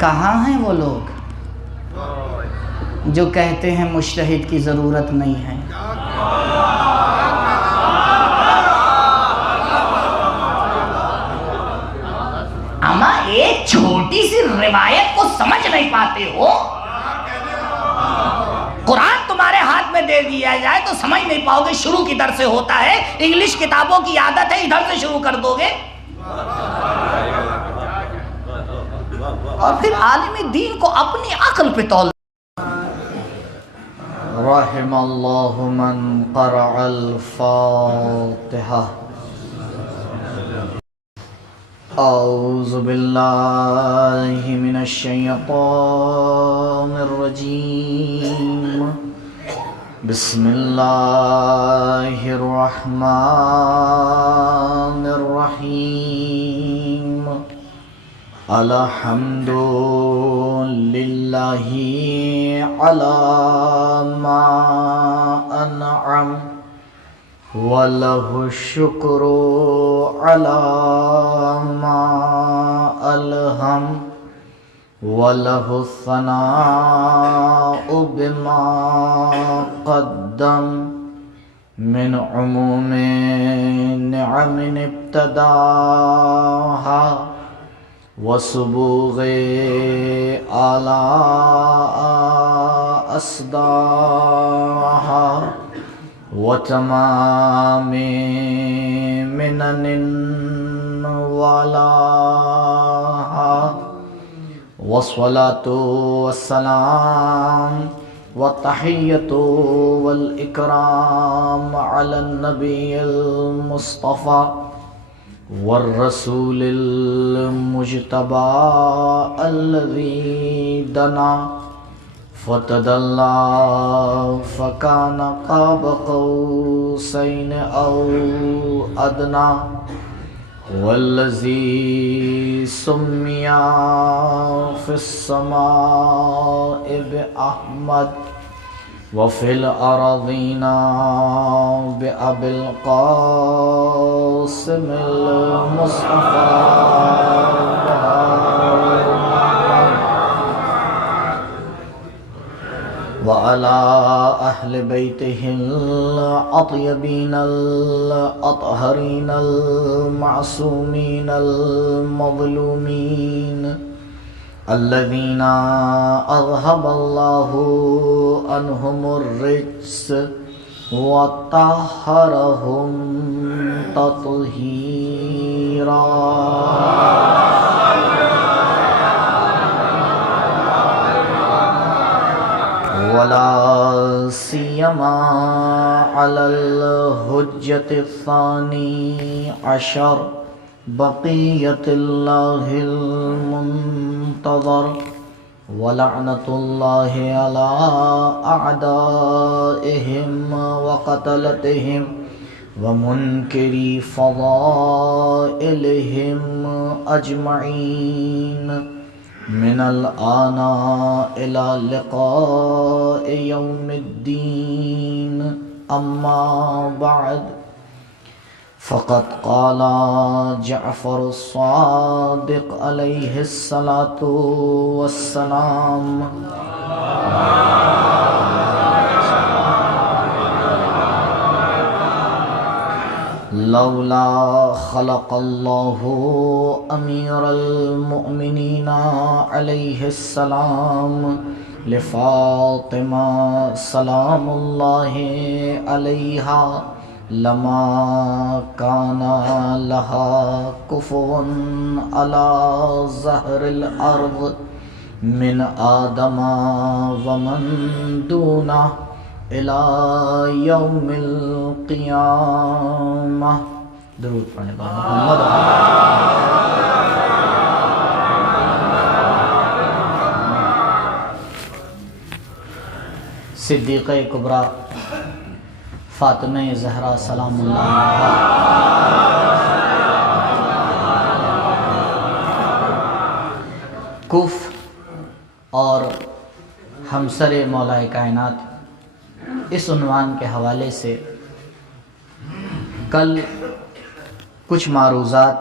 کہاں ہیں وہ لوگ جو کہتے ہیں مجتہد کی ضرورت نہیں ہے؟ اما ایک چھوٹی سی روایت کو سمجھ نہیں پاتے ہو؟ قرآن تمہارے ہاتھ میں دے دیا جائے تو سمجھ نہیں پاؤ گے، شروع کدھر سے ہوتا ہے؟ انگلش کتابوں کی عادت ہے، ادھر سے شروع کر دو گے اور پھر عالم دین کو اپنی عقل پہ تول۔ رحم اللہ من قرأ الفاتحہ۔ اعوذ باللہ من الشیطان الرجیم، بسم اللہ الرحمن الرحیم، الحمد للہ علی ما انعم وَلَهُ الشُّكْرُ عَلَى مَا أَلْهَمَ وَلَهُ الثَّنَاءُ بِمَا قَدَّمَ مِنْ عُمُومِ نِعَمٍ ابْتَدَاهَا وَسُبُوغِ آلاء أَسْدَاهَا وَتَمَامِ مِنَنٍ وَلَاهَا، وَالصَّلَاةُ وَالسَّلَامُ وَالتَّحِيَّةُ وَالْإِكْرَامُ عَلَى النَّبِيِّ الْمُصْطَفَى وَالرَّسُولِ الْمُجْتَبَى الَّذِي دَنَا فَتَدَلَّى فَكَانَ قَابَ قَوْسَيْنِ أَوْ أَدْنَى، وَالَّذِي سُمِّيَ فِي السَّمَاءِ بِأَحْمَدَ وَفِي الْأَرْضِينَ بِأَبِي الْقَاسِمِ الْمُصْطَفَى وعلى أهل بيته الأطيبين الأطهرين المعصومين المظلومين الذين أذهب الله عنهم الرجس وطهرهم تطهيرا۔ ولا سيما على الحجة الثاني عشر بقية الله المنتظر، ولعنة الله على أعدائهم وقتلتهم ومنكري فضائلهم أجمعين من الآن إلى لقاء يوم الدين، أما بعد، فقد قال جعفر الصادق عليه الصلاة والسلام: لولا خلق الله أمير المؤمنين عليه السلام لفاطمة سلام الله عليها لما كان لها كفوا على ظهر الأرض من آدم ومن دونه إلى يوم القيامة۔ درود پڑھنے پر محمد۔ صدیقہ کبریٰ فاطمہ زہرا سلام اللہ علیہا کف اور ہمسر مولا کائنات، اس عنوان کے حوالے سے کل کچھ معروضات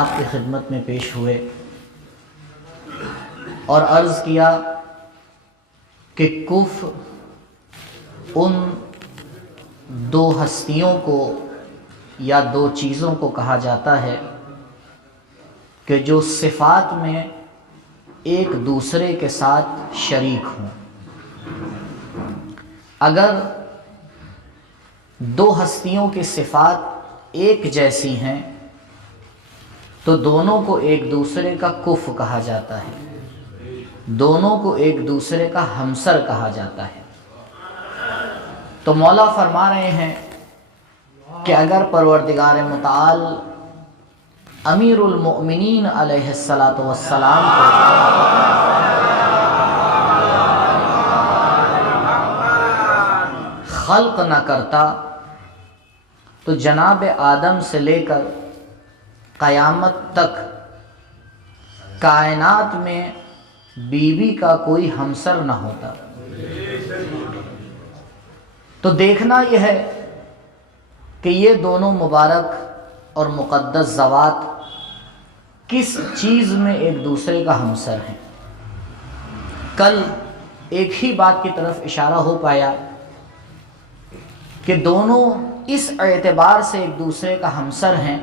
آپ کی خدمت میں پیش ہوئے۔ اور عرض کیا کہ کفر ان دو ہستیوں کو یا دو چیزوں کو کہا جاتا ہے کہ جو صفات میں ایک دوسرے کے ساتھ شریک ہوں۔ اگر دو ہستیوں کی صفات ایک جیسی ہیں تو دونوں کو ایک دوسرے کا کف کہا جاتا ہے، دونوں کو ایک دوسرے کا ہمسر کہا جاتا ہے۔ تو مولا فرما رہے ہیں کہ اگر پروردگار متعال امیر المؤمنین علیہ الصلاۃ والسلام کو خلق نہ کرتا تو جناب آدم سے لے کر قیامت تک کائنات میں بیوی کا کوئی ہمسر نہ ہوتا۔ تو دیکھنا یہ ہے کہ یہ دونوں مبارک اور مقدس ذوات کس چیز میں ایک دوسرے کا ہمسر ہیں۔ کل ایک ہی بات کی طرف اشارہ ہو پایا کہ دونوں اس اعتبار سے ایک دوسرے کا ہمسر ہیں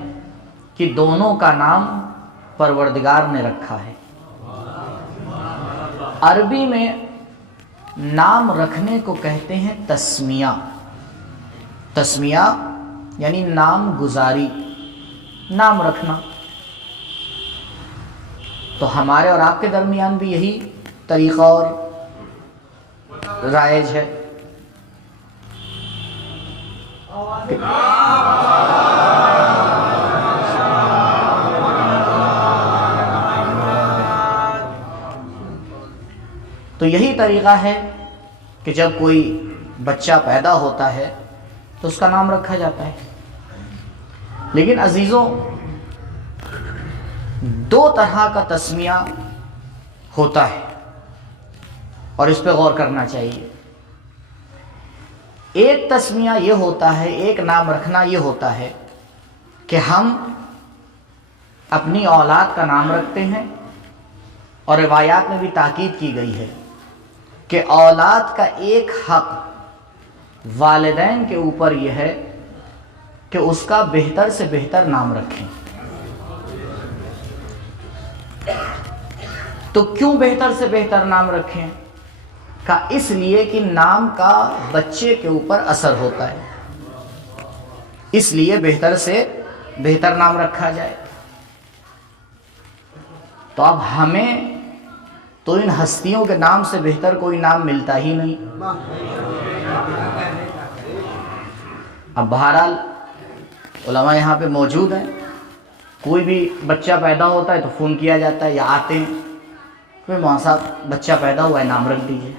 کہ دونوں کا نام پروردگار نے رکھا ہے۔ عربی میں نام رکھنے کو کہتے ہیں تسمیہ۔ تسمیہ یعنی نام گزاری، نام رکھنا۔ تو ہمارے اور آپ کے درمیان بھی یہی طریقہ اور رائج ہے۔ تو یہی طریقہ ہے کہ جب کوئی بچہ پیدا ہوتا ہے تو اس کا نام رکھا جاتا ہے۔ لیکن عزیزوں، دو طرح کا تسمیہ ہوتا ہے اور اس پہ غور کرنا چاہیے۔ ایک تسمیہ یہ ہوتا ہے، ایک نام رکھنا یہ ہوتا ہے کہ ہم اپنی اولاد کا نام رکھتے ہیں، اور روایات میں بھی تاکید کی گئی ہے کہ اولاد کا ایک حق والدین کے اوپر یہ ہے کہ اس کا بہتر سے بہتر نام رکھیں۔ تو کیوں بہتر سے بہتر نام رکھیں؟ کہ اس لیے کہ نام کا بچے کے اوپر اثر ہوتا ہے، اس لیے بہتر سے بہتر نام رکھا جائے۔ تو اب ہمیں تو ان ہستیوں کے نام سے بہتر کوئی نام ملتا ہی نہیں۔ اب بہرحال علماء یہاں پہ موجود ہیں، کوئی بھی بچہ پیدا ہوتا ہے تو فون کیا جاتا ہے یا آتے ہیں کہ مولانا صاحب بچہ پیدا ہوا ہے، نام رکھ دیجئے۔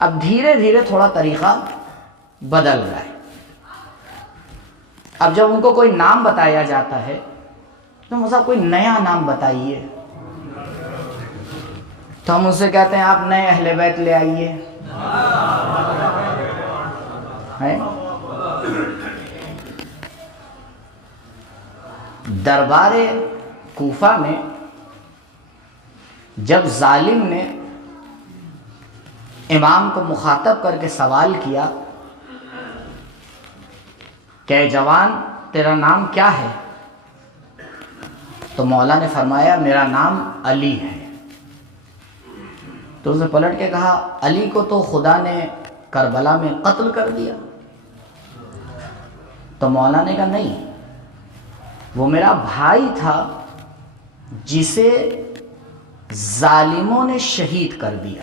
اب دھیرے دھیرے تھوڑا طریقہ بدل رہا ہے۔ اب جب ان کو کوئی نام بتایا جاتا ہے تو مولانا صاحب کوئی نیا نام بتائیے، تو ہم ان سے کہتے ہیں آپ نئے اہل بیت لے آئیے۔ دربار کوفہ میں جب ظالم نے امام کو مخاطب کر کے سوال کیا کہ اے جوان تیرا نام کیا ہے، تو مولا نے فرمایا میرا نام علی ہے۔ تو اس نے پلٹ کے کہا علی کو تو خدا نے کربلا میں قتل کر دیا۔ تو مولا نے کہا نہیں، وہ میرا بھائی تھا جسے ظالموں نے شہید کر دیا۔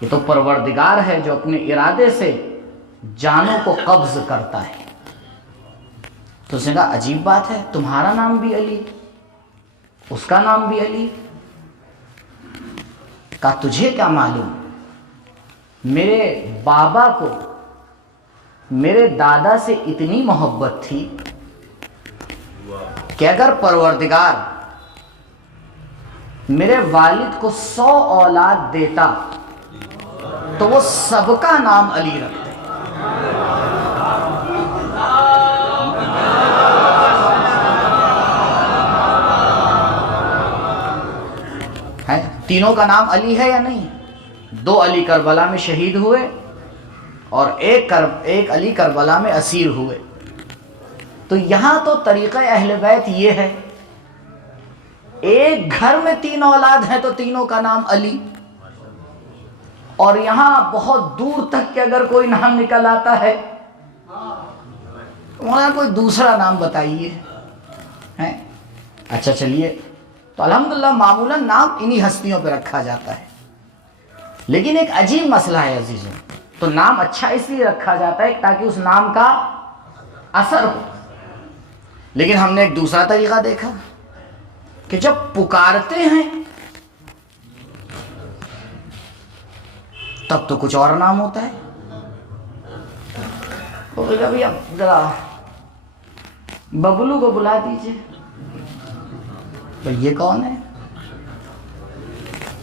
یہ تو پروردگار ہے جو اپنے ارادے سے جانوں کو قبض کرتا ہے۔ تو اس نے کہا عجیب بات ہے، تمہارا نام بھی علی، اس کا نام بھی علی۔ کہا تجھے کیا معلوم، میرے بابا کو میرے دادا سے اتنی محبت تھی کہ اگر پروردگار میرے والد کو 100 اولاد دیتا تو وہ سب کا نام علی رکھتے۔ ہے؟ تینوں کا نام علی ہے یا نہیں؟ 2 علی کربلا میں شہید ہوئے اور ایک علی کربلا میں اسیر ہوئے. تو یہاں تو طریقہ اہل بیت یہ ہے، ایک گھر میں 3 اولاد ہیں تو تینوں کا نام علی، اور یہاں بہت دور تک کہ اگر کوئی نام نکل آتا ہے وہاں کوئی دوسرا نام بتائیے. اچھا چلیے، تو الحمدللہ معمولاً نام انہی ہستیوں پہ رکھا جاتا ہے. لیکن ایک عجیب مسئلہ ہے عزیزوں، تو نام اچھا اس لیے رکھا جاتا ہے تاکہ اس نام کا اثر ہو. لیکن ہم نے ایک دوسرا طریقہ دیکھا کہ جب پکارتے ہیں تب تو کچھ اور نام ہوتا ہے. ابھی اب ذرا ببلو کو بلا دیجئے. تو یہ کون ہے؟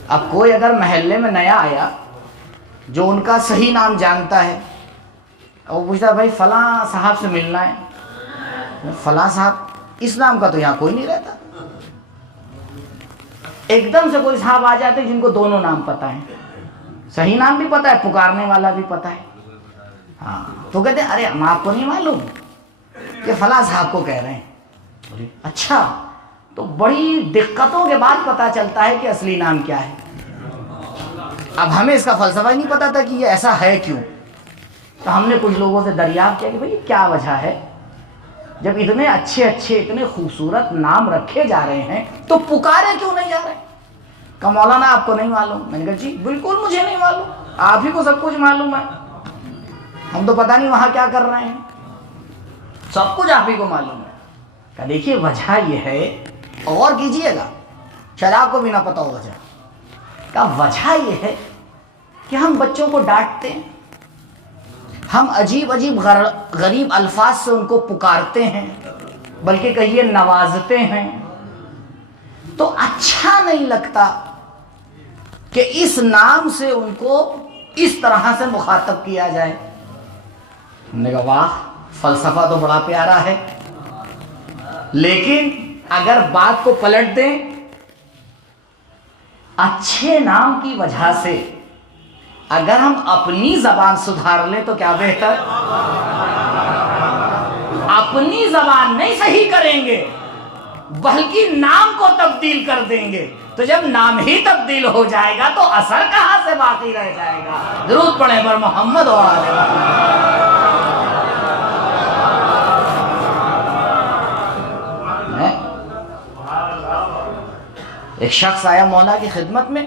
اب کوئی اگر محلے میں نیا آیا جو ان کا صحیح نام جانتا ہے اور وہ پوچھتا ہے بھائی فلاں صاحب سے ملنا ہے، فلاں صاحب اس نام کا تو یہاں کوئی نہیں رہتا. ایک دم سے کوئی صاحب آ جاتے ہیں جن کو دونوں نام پتہ ہیں، صحیح نام بھی پتہ ہے، پکارنے والا بھی پتہ ہے. ہاں تو کہتے ہیں ارے ہم آپ کو نہیں معلوم کہ فلاں صاحب کو کہہ رہے ہیں. اچھا، تو بڑی دقتوں کے بعد پتہ چلتا ہے کہ اصلی نام کیا ہے. اب ہمیں اس کا فلسفہ ہی نہیں پتا تھا کہ یہ ایسا ہے کیوں. تو ہم نے کچھ لوگوں سے دریافت کیا کہ بھئی کیا وجہ ہے، جب اتنے اچھے اتنے خوبصورت نام رکھے جا رہے ہیں تو پکارے کیوں نہیں جا رہے؟ کہ مولانا آپ کو نہیں معلوم. میں نے کہا جی بالکل مجھے نہیں معلوم، آپ ہی کو سب کچھ معلوم ہے، ہم تو پتہ نہیں وہاں کیا کر رہے ہیں، سب کچھ آپ ہی کو معلوم ہے. کہ دیکھیے وجہ یہ ہے، اور کیجئے گا شاید آپ کو بھی نہ پتہ ہو وجہ. کہ وجہ یہ ہے کہ ہم بچوں کو ڈانٹتے ہیں، ہم عجیب غریب الفاظ سے ان کو پکارتے ہیں، بلکہ کہیے نوازتے ہیں. تو اچھا نہیں لگتا کہ اس نام سے ان کو اس طرح سے مخاطب کیا جائے. ہم نے کہا واہ، فلسفہ تو بڑا پیارا ہے، لیکن اگر بات کو پلٹ دیں، اچھے نام کی وجہ سے اگر ہم اپنی زبان سدھار لیں تو کیا بہتر. اپنی زبان نہیں صحیح کریں گے بلکہ نام کو تبدیل کر دیں گے، تو جب نام ہی تبدیل ہو جائے گا تو اثر کہاں سے باقی رہ جائے گا. درود پڑھیں بر محمد و آل محمد. ایک شخص آیا مولا کی خدمت میں،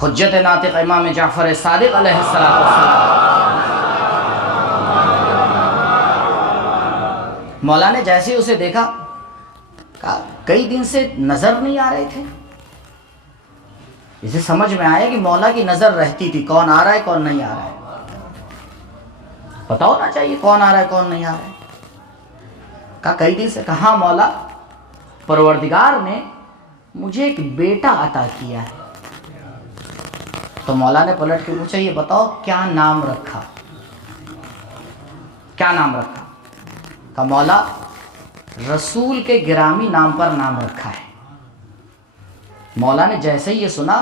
حجت ناطق امام جعفر صادق علیہ السلام. مولا نے جیسے ہی اسے دیکھا کہا کئی دن سے نظر نہیں آ رہے تھے. اسے سمجھ میں آیا کہ مولا کی نظر رہتی تھی، کون آ رہا ہے کون نہیں آ رہا ہے، پتہ ہونا چاہیے کون آ رہا ہے کون نہیں آ رہا ہے. کہا کئی دن سے. کہا مولا پروردگار نے مجھے ایک بیٹا عطا کیا ہے. تو مولا نے پلٹ کے پوچھا یہ بتاؤ کیا نام رکھا، کیا نام رکھا؟ کہ مولا رسول کے گرامی نام پر نام رکھا ہے. مولا نے جیسے ہی یہ سنا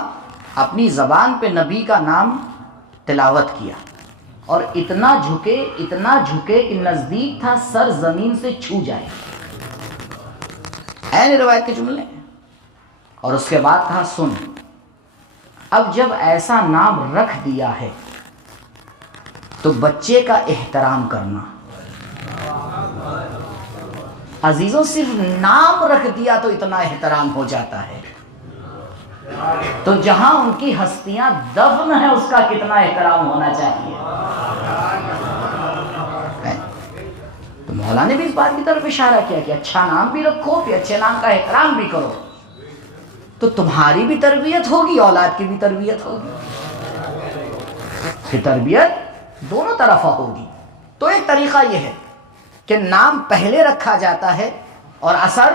اپنی زبان پہ نبی کا نام تلاوت کیا اور اتنا جھکے کہ نزدیک تھا سر زمین سے چھو جائے. عین روایت کے جملے. اور اس کے بعد کہا سن، اب جب ایسا نام رکھ دیا ہے تو بچے کا احترام کرنا. عزیزوں صرف نام رکھ دیا تو اتنا احترام ہو جاتا ہے، تو جہاں ان کی ہستیاں دفن ہیں اس کا کتنا احترام ہونا چاہیے. تو مولا نے بھی اس بات کی طرف اشارہ کیا کہ اچھا نام بھی رکھو پھر اچھے نام کا احترام بھی کرو، تو تمہاری بھی تربیت ہوگی اولاد کی بھی تربیت ہوگی، پھر تربیت دونوں طرفہ ہوگی. تو ایک طریقہ یہ ہے کہ نام پہلے رکھا جاتا ہے اور اثر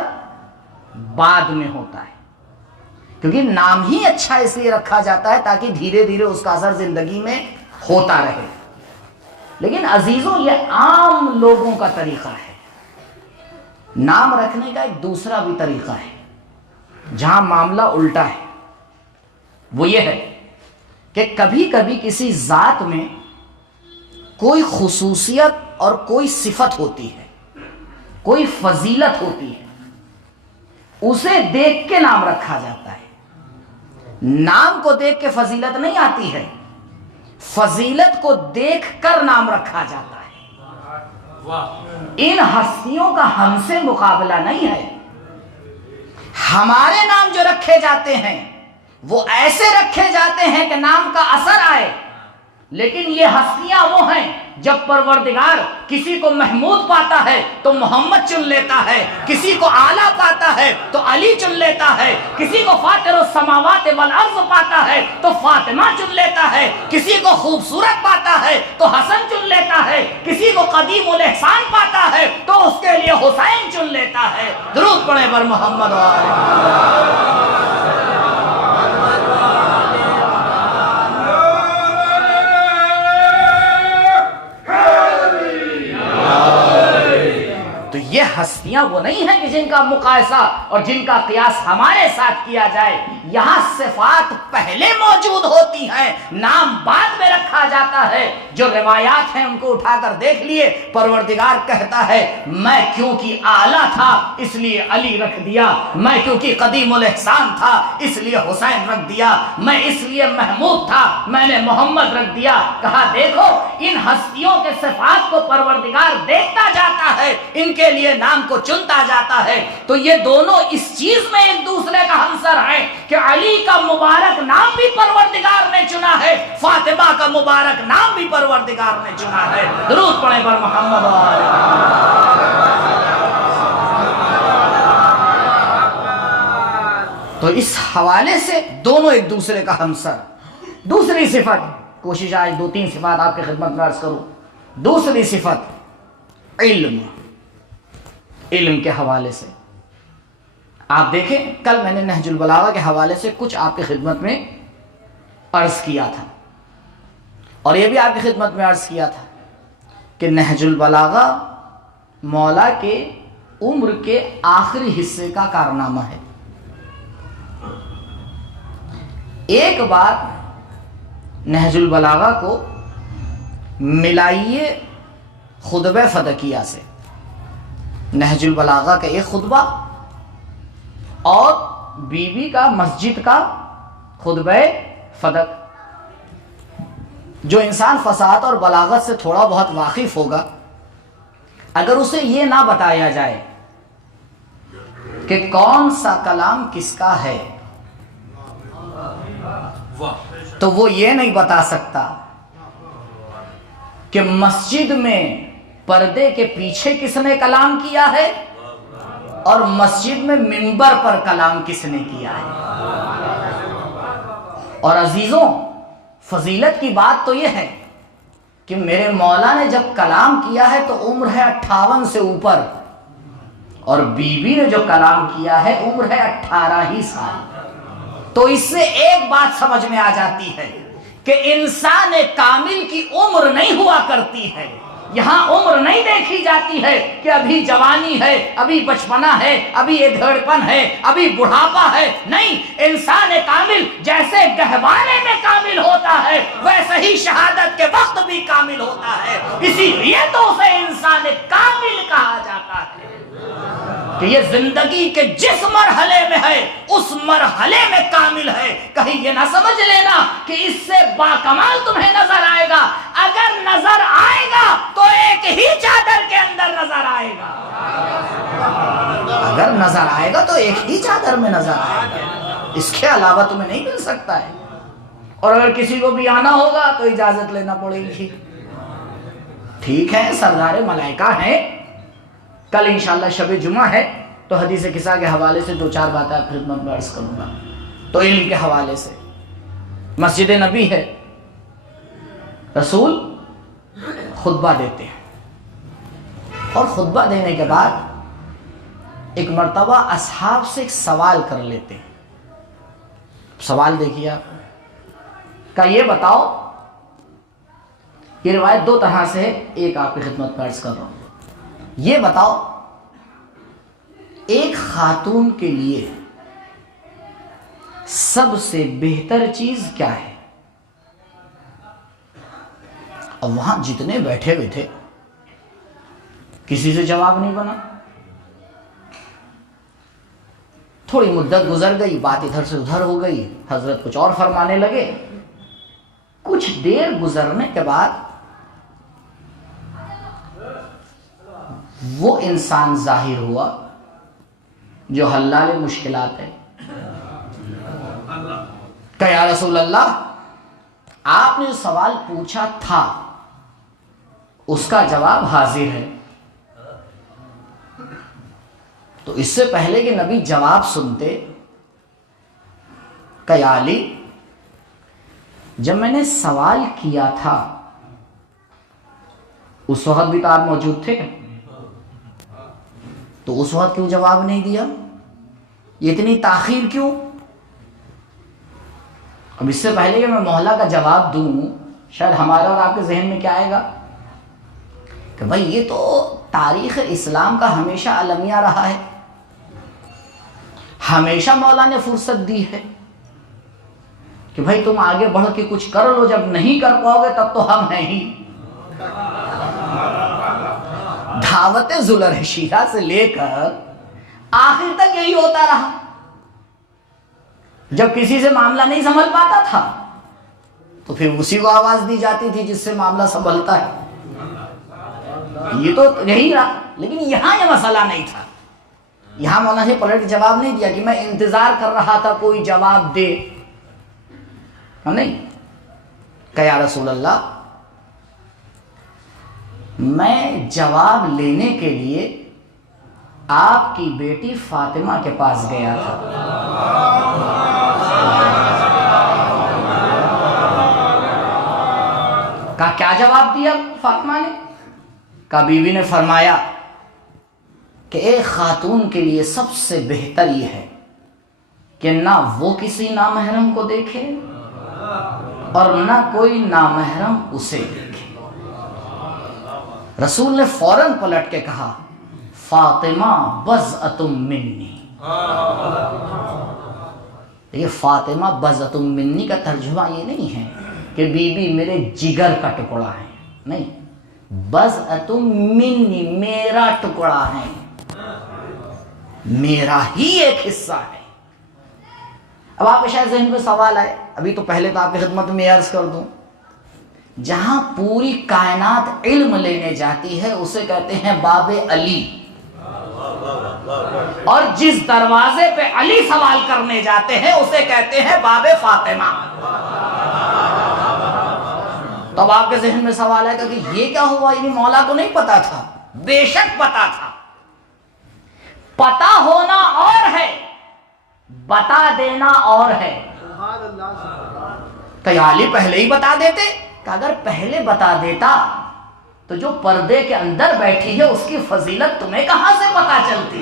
بعد میں ہوتا ہے، کیونکہ نام ہی اچھا اس لیے رکھا جاتا ہے تاکہ دھیرے دھیرے اس کا اثر زندگی میں ہوتا رہے. لیکن عزیزوں یہ عام لوگوں کا طریقہ ہے. نام رکھنے کا ایک دوسرا بھی طریقہ ہے. جہاں معاملہ الٹا ہے وہ یہ ہے کہ کبھی کبھی کسی ذات میں کوئی خصوصیت اور کوئی صفت ہوتی ہے، کوئی فضیلت ہوتی ہے، اسے دیکھ کے نام رکھا جاتا ہے۔ نام کو دیکھ کے فضیلت نہیں آتی ہے، فضیلت کو دیکھ کر نام رکھا جاتا ہے۔ ان ہستیوں کا ہم سے مقابلہ نہیں ہے۔ ہمارے نام جو رکھے جاتے ہیں وہ ایسے رکھے جاتے ہیں کہ نام کا اثر آئے، لیکن یہ ہستیاں وہ ہیں جب پروردگار کسی کو محمود پاتا ہے تو محمد چن لیتا ہے، کسی کو اعلیٰ پاتا ہے تو علی چن لیتا ہے، کسی کو فاطر السماوات والارض پاتا ہے تو فاطمہ چن لیتا ہے، کسی کو خوبصورت پاتا ہے تو حسن چن لیتا ہے، کسی کو قدیم الاحسان پاتا ہے تو اس کے لیے حسین چن لیتا ہے۔ درود پڑھیں بر محمد و آل تو یہ ہستیاں وہ نہیں ہیں کہ جن کا مقایسہ اور جن کا قیاس ہمارے ساتھ کیا جائے۔ یہاں صفات پہلے موجود ہوتی ہیں، نام بعد میں رکھا جاتا ہے۔ جو روایات ہیں ان کو اٹھا کر دیکھ لیے، پروردگار کہتا ہے میں کیونکہ اعلیٰ تھا اس لیے علی رکھ دیا، میں کیونکہ قدیم الاحسان تھا اس لیے حسین رکھ دیا، میں اس لیے محمود تھا میں نے محمد رکھ دیا۔ کہا دیکھو ان ہستیوں کے صفات کو پروردگار دیکھتا جاتا ہے، ان کے لیے نام کو چنتا جاتا ہے۔ تو یہ دونوں اس چیز میں ایک دوسرے کا ہمسر ہیں کہ علی کا مبارک نام بھی پروردگار نے چنا ہے، فاطمہ کا مبارک نام بھی پروردگار نے چنا ہے۔ درود پڑھیں پر محمد و آل تو اس حوالے سے دونوں ایک دوسرے کا ہمسر۔ دوسری صفت، کوشش آج 2-3 صفات آپ کی خدمت میں عرض کروں۔ دوسری صفت علم کے حوالے سے۔ آپ دیکھیں کل میں نے نہج البلاغہ کے حوالے سے کچھ آپ کی خدمت میں عرض کیا تھا، اور یہ بھی آپ کی خدمت میں عرض کیا تھا کہ نہج البلاغہ مولا کے عمر کے آخری حصے کا کارنامہ ہے۔ ایک بات نہج البلاغہ کو ملائیے خطبہ فدقیہ سے۔ نہج البلاغہ کا ایک خطبہ اور بی بی کا مسجد کا خطبہ فدق۔ جو انسان فصاحت اور بلاغت سے تھوڑا بہت واقف ہوگا، اگر اسے یہ نہ بتایا جائے کہ کون سا کلام کس کا ہے تو وہ یہ نہیں بتا سکتا کہ مسجد میں پردے کے پیچھے کس نے کلام کیا ہے اور مسجد میں منبر پر کلام کس نے کیا ہے۔ اور عزیزوں فضیلت کی بات تو یہ ہے کہ میرے مولا نے جب کلام کیا ہے تو عمر ہے 58 سے اوپر، اور بی بی نے جو کلام کیا ہے عمر ہے 18 ہی سال۔ تو اس سے ایک بات سمجھ میں آ جاتی ہے کہ انسان کامل کی عمر نہیں ہوا کرتی ہے۔ یہاں عمر نہیں دیکھی جاتی ہے کہ ابھی جوانی ہے، ابھی بچپنا ہے، ابھی ادھیڑپن ہے، ابھی بڑھاپا ہے۔ نہیں، انسان کامل جیسے گہوانے میں کامل ہوتا ہے ویسے ہی شہادت کے وقت بھی کامل ہوتا ہے۔ اسی لیے تو اسے انسان کامل کہا جاتا ہے کہ یہ زندگی کے جس مرحلے میں ہے اس مرحلے میں کامل ہے۔ کہیں یہ نہ سمجھ لینا کہ اس سے باکمال تمہیں نظر آئے گا، اگر نظر آئے گا تو ایک ہی چادر کے اندر نظر آئے گا۔ اگر نظر آئے گا تو ایک ہی چادر میں نظر آئے گا، اس کے علاوہ تمہیں نہیں مل سکتا ہے۔ اور اگر کسی کو بھی آنا ہوگا تو اجازت لینا پڑے گی۔ ٹھیک ہے، سردار ملائکہ ہیں، کل انشاءاللہ شب جمعہ ہے تو حدیث قصہ کے حوالے سے 2-4 باتیں آپ خدمت میں عرض کروں گا۔ تو علم کے حوالے سے مسجد نبی ہے، رسول خطبہ دیتے ہیں، اور خطبہ دینے کے بعد ایک مرتبہ اصحاب سے ایک سوال کر لیتے ہیں۔ سوال دیکھیے آپ کا، یہ بتاؤ، یہ روایت 2 طرح سے ہے، ایک آپ کی خدمت میں عرض کر رہا ہوں۔ یہ بتاؤ ایک خاتون کے لیے سب سے بہتر چیز کیا ہے؟ اب وہاں جتنے بیٹھے ہوئے تھے کسی سے جواب نہیں بنا. تھوڑی مدت گزر گئی، بات ادھر سے ادھر ہو گئی، حضرت کچھ اور فرمانے لگے. کچھ دیر گزرنے کے بعد وہ انسان ظاہر ہوا جو حلال مشکلات ہے. کہ یا رسول اللہ، آپ نے جو سوال پوچھا تھا اس کا جواب حاضر ہے. تو اس سے پہلے کہ نبی جواب سنتے، کہ یا علی، جب میں نے سوال کیا تھا اس وقت بھی تو آپ موجود تھے، تو اس وقت کیوں جواب نہیں دیا؟ یہ اتنی تاخیر کیوں؟ اب اس سے پہلے کہ میں مولا کا جواب دوں، شاید ہمارا اور آپ کے ذہن میں کیا آئے گا کہ بھائی یہ تو تاریخ اسلام کا ہمیشہ المیہ رہا ہے، ہمیشہ مولا نے فرصت دی ہے کہ بھائی تم آگے بڑھ کے کچھ کر لو، جب نہیں کر پاؤ گے تب تو ہم ہیں ہی. دعوت ذوالرشیدہ سے لے کر آخر تک یہی ہوتا رہا. جب کسی سے معاملہ نہیں سنبھل پاتا تھا تو پھر اسی کو آواز دی جاتی تھی جس سے معاملہ سنبھلتا ہے. یہ تو یہی رہا. لیکن یہاں یہ مسئلہ نہیں تھا. یہاں مولانا نے پلٹ کے جواب نہیں دیا کہ میں انتظار کر رہا تھا کوئی جواب دے. نہیں، کہ یا رسول اللہ، میں جواب لینے کے لیے آپ کی بیٹی فاطمہ کے پاس گیا تھا. کہا کیا جواب دیا فاطمہ نے؟ کہا بیوی نے فرمایا کہ ایک خاتون کے لیے سب سے بہتر یہ ہے کہ نہ وہ کسی نامحرم کو دیکھے اور نہ کوئی نامحرم اسے دیکھے. رسول نے فوراً پلٹ کے کہا فاطمہ بضعۃ منی. یہ فاطمہ بضعۃ منی کا ترجمہ یہ نہیں ہے کہ بی بی میرے جگر کا ٹکڑا ہے، نہیں، بضعۃ منی میرا ٹکڑا ہے، میرا ہی ایک حصہ ہے. اب آپ کے شاید ذہن میں سوال آئے، ابھی تو پہلے تو آپ کی خدمت میں عرض کر دوں، جہاں پوری کائنات علم لینے جاتی ہے اسے کہتے ہیں باب علی، اور جس دروازے پہ علی سوال کرنے جاتے ہیں اسے کہتے ہیں باب فاطمہ. تو اب آپ کے ذہن میں سوال آئے گا کہ یہ کیا ہوا، یعنی مولا کو نہیں پتا تھا؟ بے شک پتا تھا. پتا ہونا اور ہے، بتا دینا اور ہے. تو یا علی پہلے ہی بتا دیتے. کہ اگر پہلے بتا دیتا تو جو پردے کے اندر بیٹھی ہے اس کی فضیلت تمہیں کہاں سے پتا چلتی؟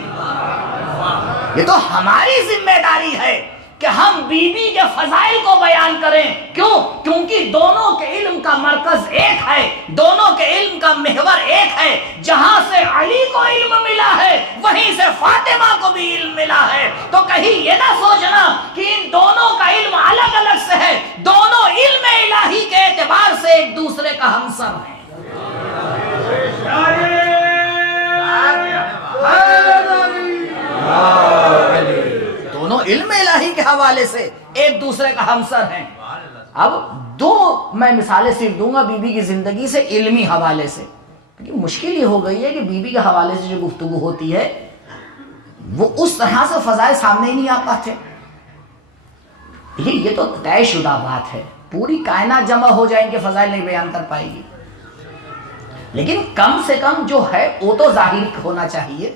یہ تو ہماری ذمہ داری ہے کہ ہم بی بی کے فضائل کو بیان کریں. کیوں؟ کیونکہ دونوں کے علم کا مرکز ایک ہے، دونوں کے علم کا محور ایک ہے. جہاں سے علی کو علم ملا ہے وہیں سے فاطمہ کو بھی علم ملا ہے. تو کہیں یہ نہ سوچنا کہ ان دونوں کا علم الگ الگ سے ہے، دونوں علم الہی کے اعتبار سے ایک دوسرے کا ہمسر ہیں. دونوں علم الہی کے حوالے سے ایک دوسرے کا ہمسر ہیں. اب دو میں مثالیں صرف دوں گا بی بی کی زندگی سے علمی حوالے سے، کیونکہ مشکل یہ ہو گئی ہے کہ بی بی کے حوالے سے جو گفتگو ہوتی ہے وہ اس طرح سے فضائل سامنے ہی نہیں آ پاتے. یہ تو طے شدہ بات ہے، پوری کائنات جمع ہو جائیں کہ فضائل نہیں بیان کر پائے گی، لیکن کم سے کم جو ہے وہ تو ظاہر ہونا چاہیے.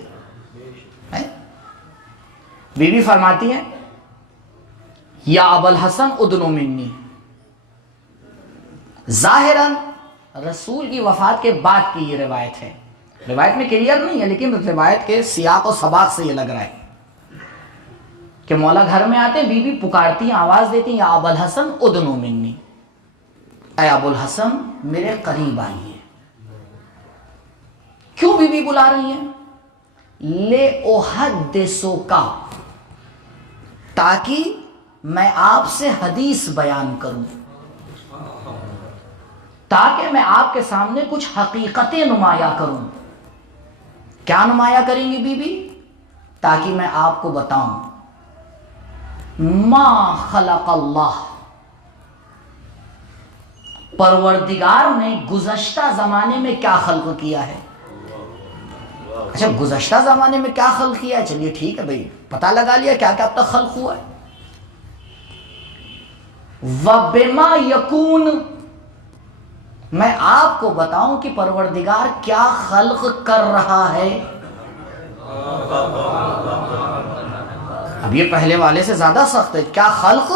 بی بی فرماتی ہیں یا ابو الحسن ادنو منی. ظاہراً رسول کی وفات کے بعد کی یہ روایت ہے، روایت میں کلیئر نہیں ہے لیکن روایت کے سیاق و سباق سے یہ لگ رہا ہے کہ مولا گھر میں آتے، بی بی پکارتی ہیں، آواز دیتی ہیں یا ابو الحسن ادنو منی، اے ابو الحسن میرے قریب آئیے. کیوں بی بی بلا رہی ہیں؟ لے احدثک، تاکہ میں آپ سے حدیث بیان کروں تاکہ میں آپ کے سامنے کچھ حقیقتیں نمایاں کروں. کیا نمایاں کریں گی بی بی؟ تاکہ میں آپ کو بتاؤں ما خلق اللہ، پروردگار نے گزشتہ زمانے میں کیا خلق کیا ہے. اچھا گزشتہ زمانے میں کیا خلق کیا ہے، چلیے ٹھیک ہے بھئی، پتہ لگا لیا کیا کیا اب تک خلق ہوا ہے. وَبِمَا يَكُونُ، میں آپ کو بتاؤں کہ پروردگار کیا خلق کر رہا ہے. اب یہ پہلے والے سے زیادہ سخت ہے. کیا خلق؟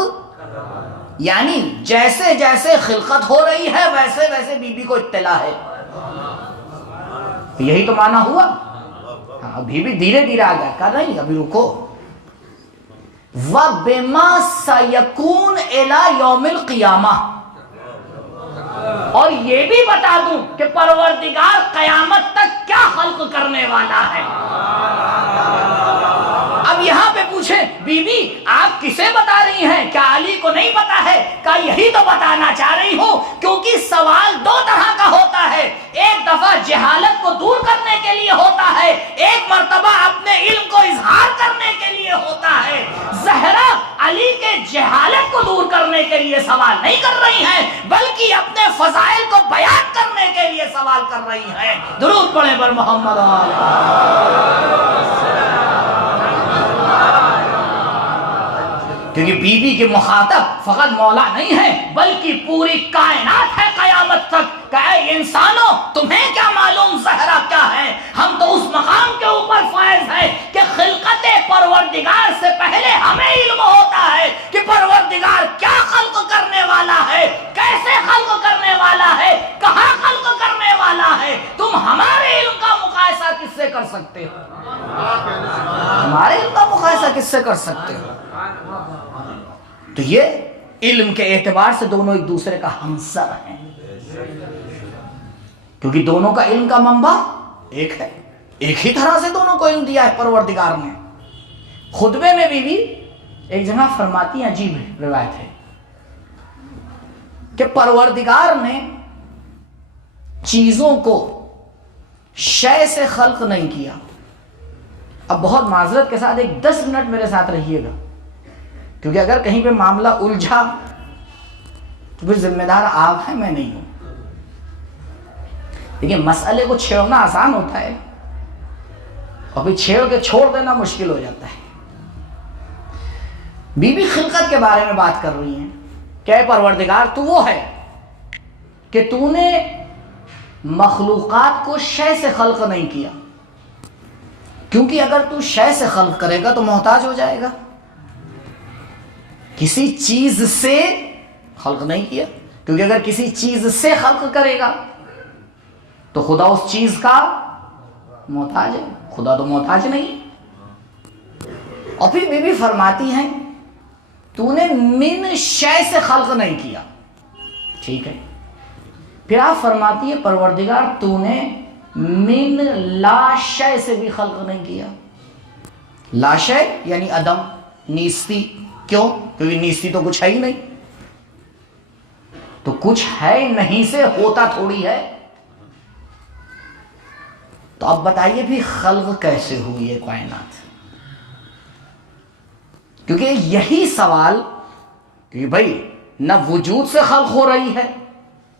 یعنی جیسے جیسے خلقت ہو رہی ہے ویسے ویسے بی بی کو اطلاع ہے. یہی تو معنی ہوا. ابھی بھی دھیرے دھیرے آ گیا، کہا نہیں ابھی رکو. وَبِمَا سَيَكُونُ إِلَى يَوْمِ الْقِيَامَةِ، اور یہ بھی بتا دوں کہ پروردگار قیامت تک کیا خلق کرنے والا ہے. اب یہاں پہ پوچھیں بی بی آپ کسے بتا رہی ہیں، کیا علی کو نہیں پتا ہے؟ کہا یہی تو بتانا چاہ رہی ہوں، کیونکہ سوال دو طرح کا ہوتا ہے. ایک دفعہ جہالت کو دور کرنے کے لیے ہوتا ہے، ایک مرتبہ اپنے علم کو اظہار کرنے کے لیے ہوتا ہے. زہرا علی کے جہالت کو دور کرنے کے لیے سوال نہیں کر رہی ہیں، بلکہ اپنے فضائل کو بیان کرنے کے لیے سوال کر رہی ہیں. درود پڑھیں پر محمد. کیونکہ بی بی کے مخاطب فقط مولا نہیں ہے بلکہ پوری کائنات ہے قیامت تک. کہ اے انسانوں تمہیں کیا معلوم زہرا کیا ہے. ہم تو اس مقام کے اوپر فائز ہیں کہ خلقت پروردگار سے پہلے ہمیں علم ہوتا ہے کہ پروردگار کیا خلق کرنے والا ہے، کیسے خلق کرنے والا ہے، کہاں خلق کرنے والا ہے. تم ہمارے علم کا مقایسہ کس سے کر سکتے ہو؟ ہمارے علم کا مقایسہ کس سے کر سکتے ہو؟ تو یہ علم کے اعتبار سے دونوں ایک دوسرے کا ہمسر ہیں، کیونکہ دونوں کا علم کا منبع ایک ہے. ایک ہی طرح سے دونوں کو علم دیا ہے پروردگار نے. خطبے میں بھی ایک جگہ فرماتی ہیں، عجیب روایت ہے کہ پروردگار نے چیزوں کو شے سے خلق نہیں کیا. اب بہت معذرت کے ساتھ ایک 10 منٹ میرے ساتھ رہیے گا، کیونکہ اگر کہیں پہ معاملہ الجھا تو پھر ذمہ دار آپ ہیں، میں نہیں ہوں. دیکھیں مسئلے کو چھیڑنا آسان ہوتا ہے اور پھر چھیڑ کے چھوڑ دینا مشکل ہو جاتا ہے. بی بی خلقت کے بارے میں بات کر رہی ہیں کہ اے پروردگار تو وہ ہے کہ تو نے مخلوقات کو شے سے خلق نہیں کیا، کیونکہ اگر تو شے سے خلق کرے گا تو محتاج ہو جائے گا. کسی چیز سے خلق نہیں کیا، کیونکہ اگر کسی چیز سے خلق کرے گا تو خدا اس چیز کا محتاج ہے. خدا تو محتاج نہیں. اور پھر بی بی فرماتی ہیں تو نے من شے سے خلق نہیں کیا، ٹھیک ہے. پھر آپ فرماتی ہے پروردگار تو نے من لا شے سے بھی خلق نہیں کیا. لا شے یعنی عدم، نیستی. کیوں؟ کیونکہ نیستی تو کچھ ہے ہی نہیں. تو کچھ ہے نہیں سے ہوتا تھوڑی ہے. تو اب بتائیے بھی خلق کیسے ہوئی ہے کائنات؟ کیونکہ یہی سوال کہ بھائی نہ وجود سے خلق ہو رہی ہے،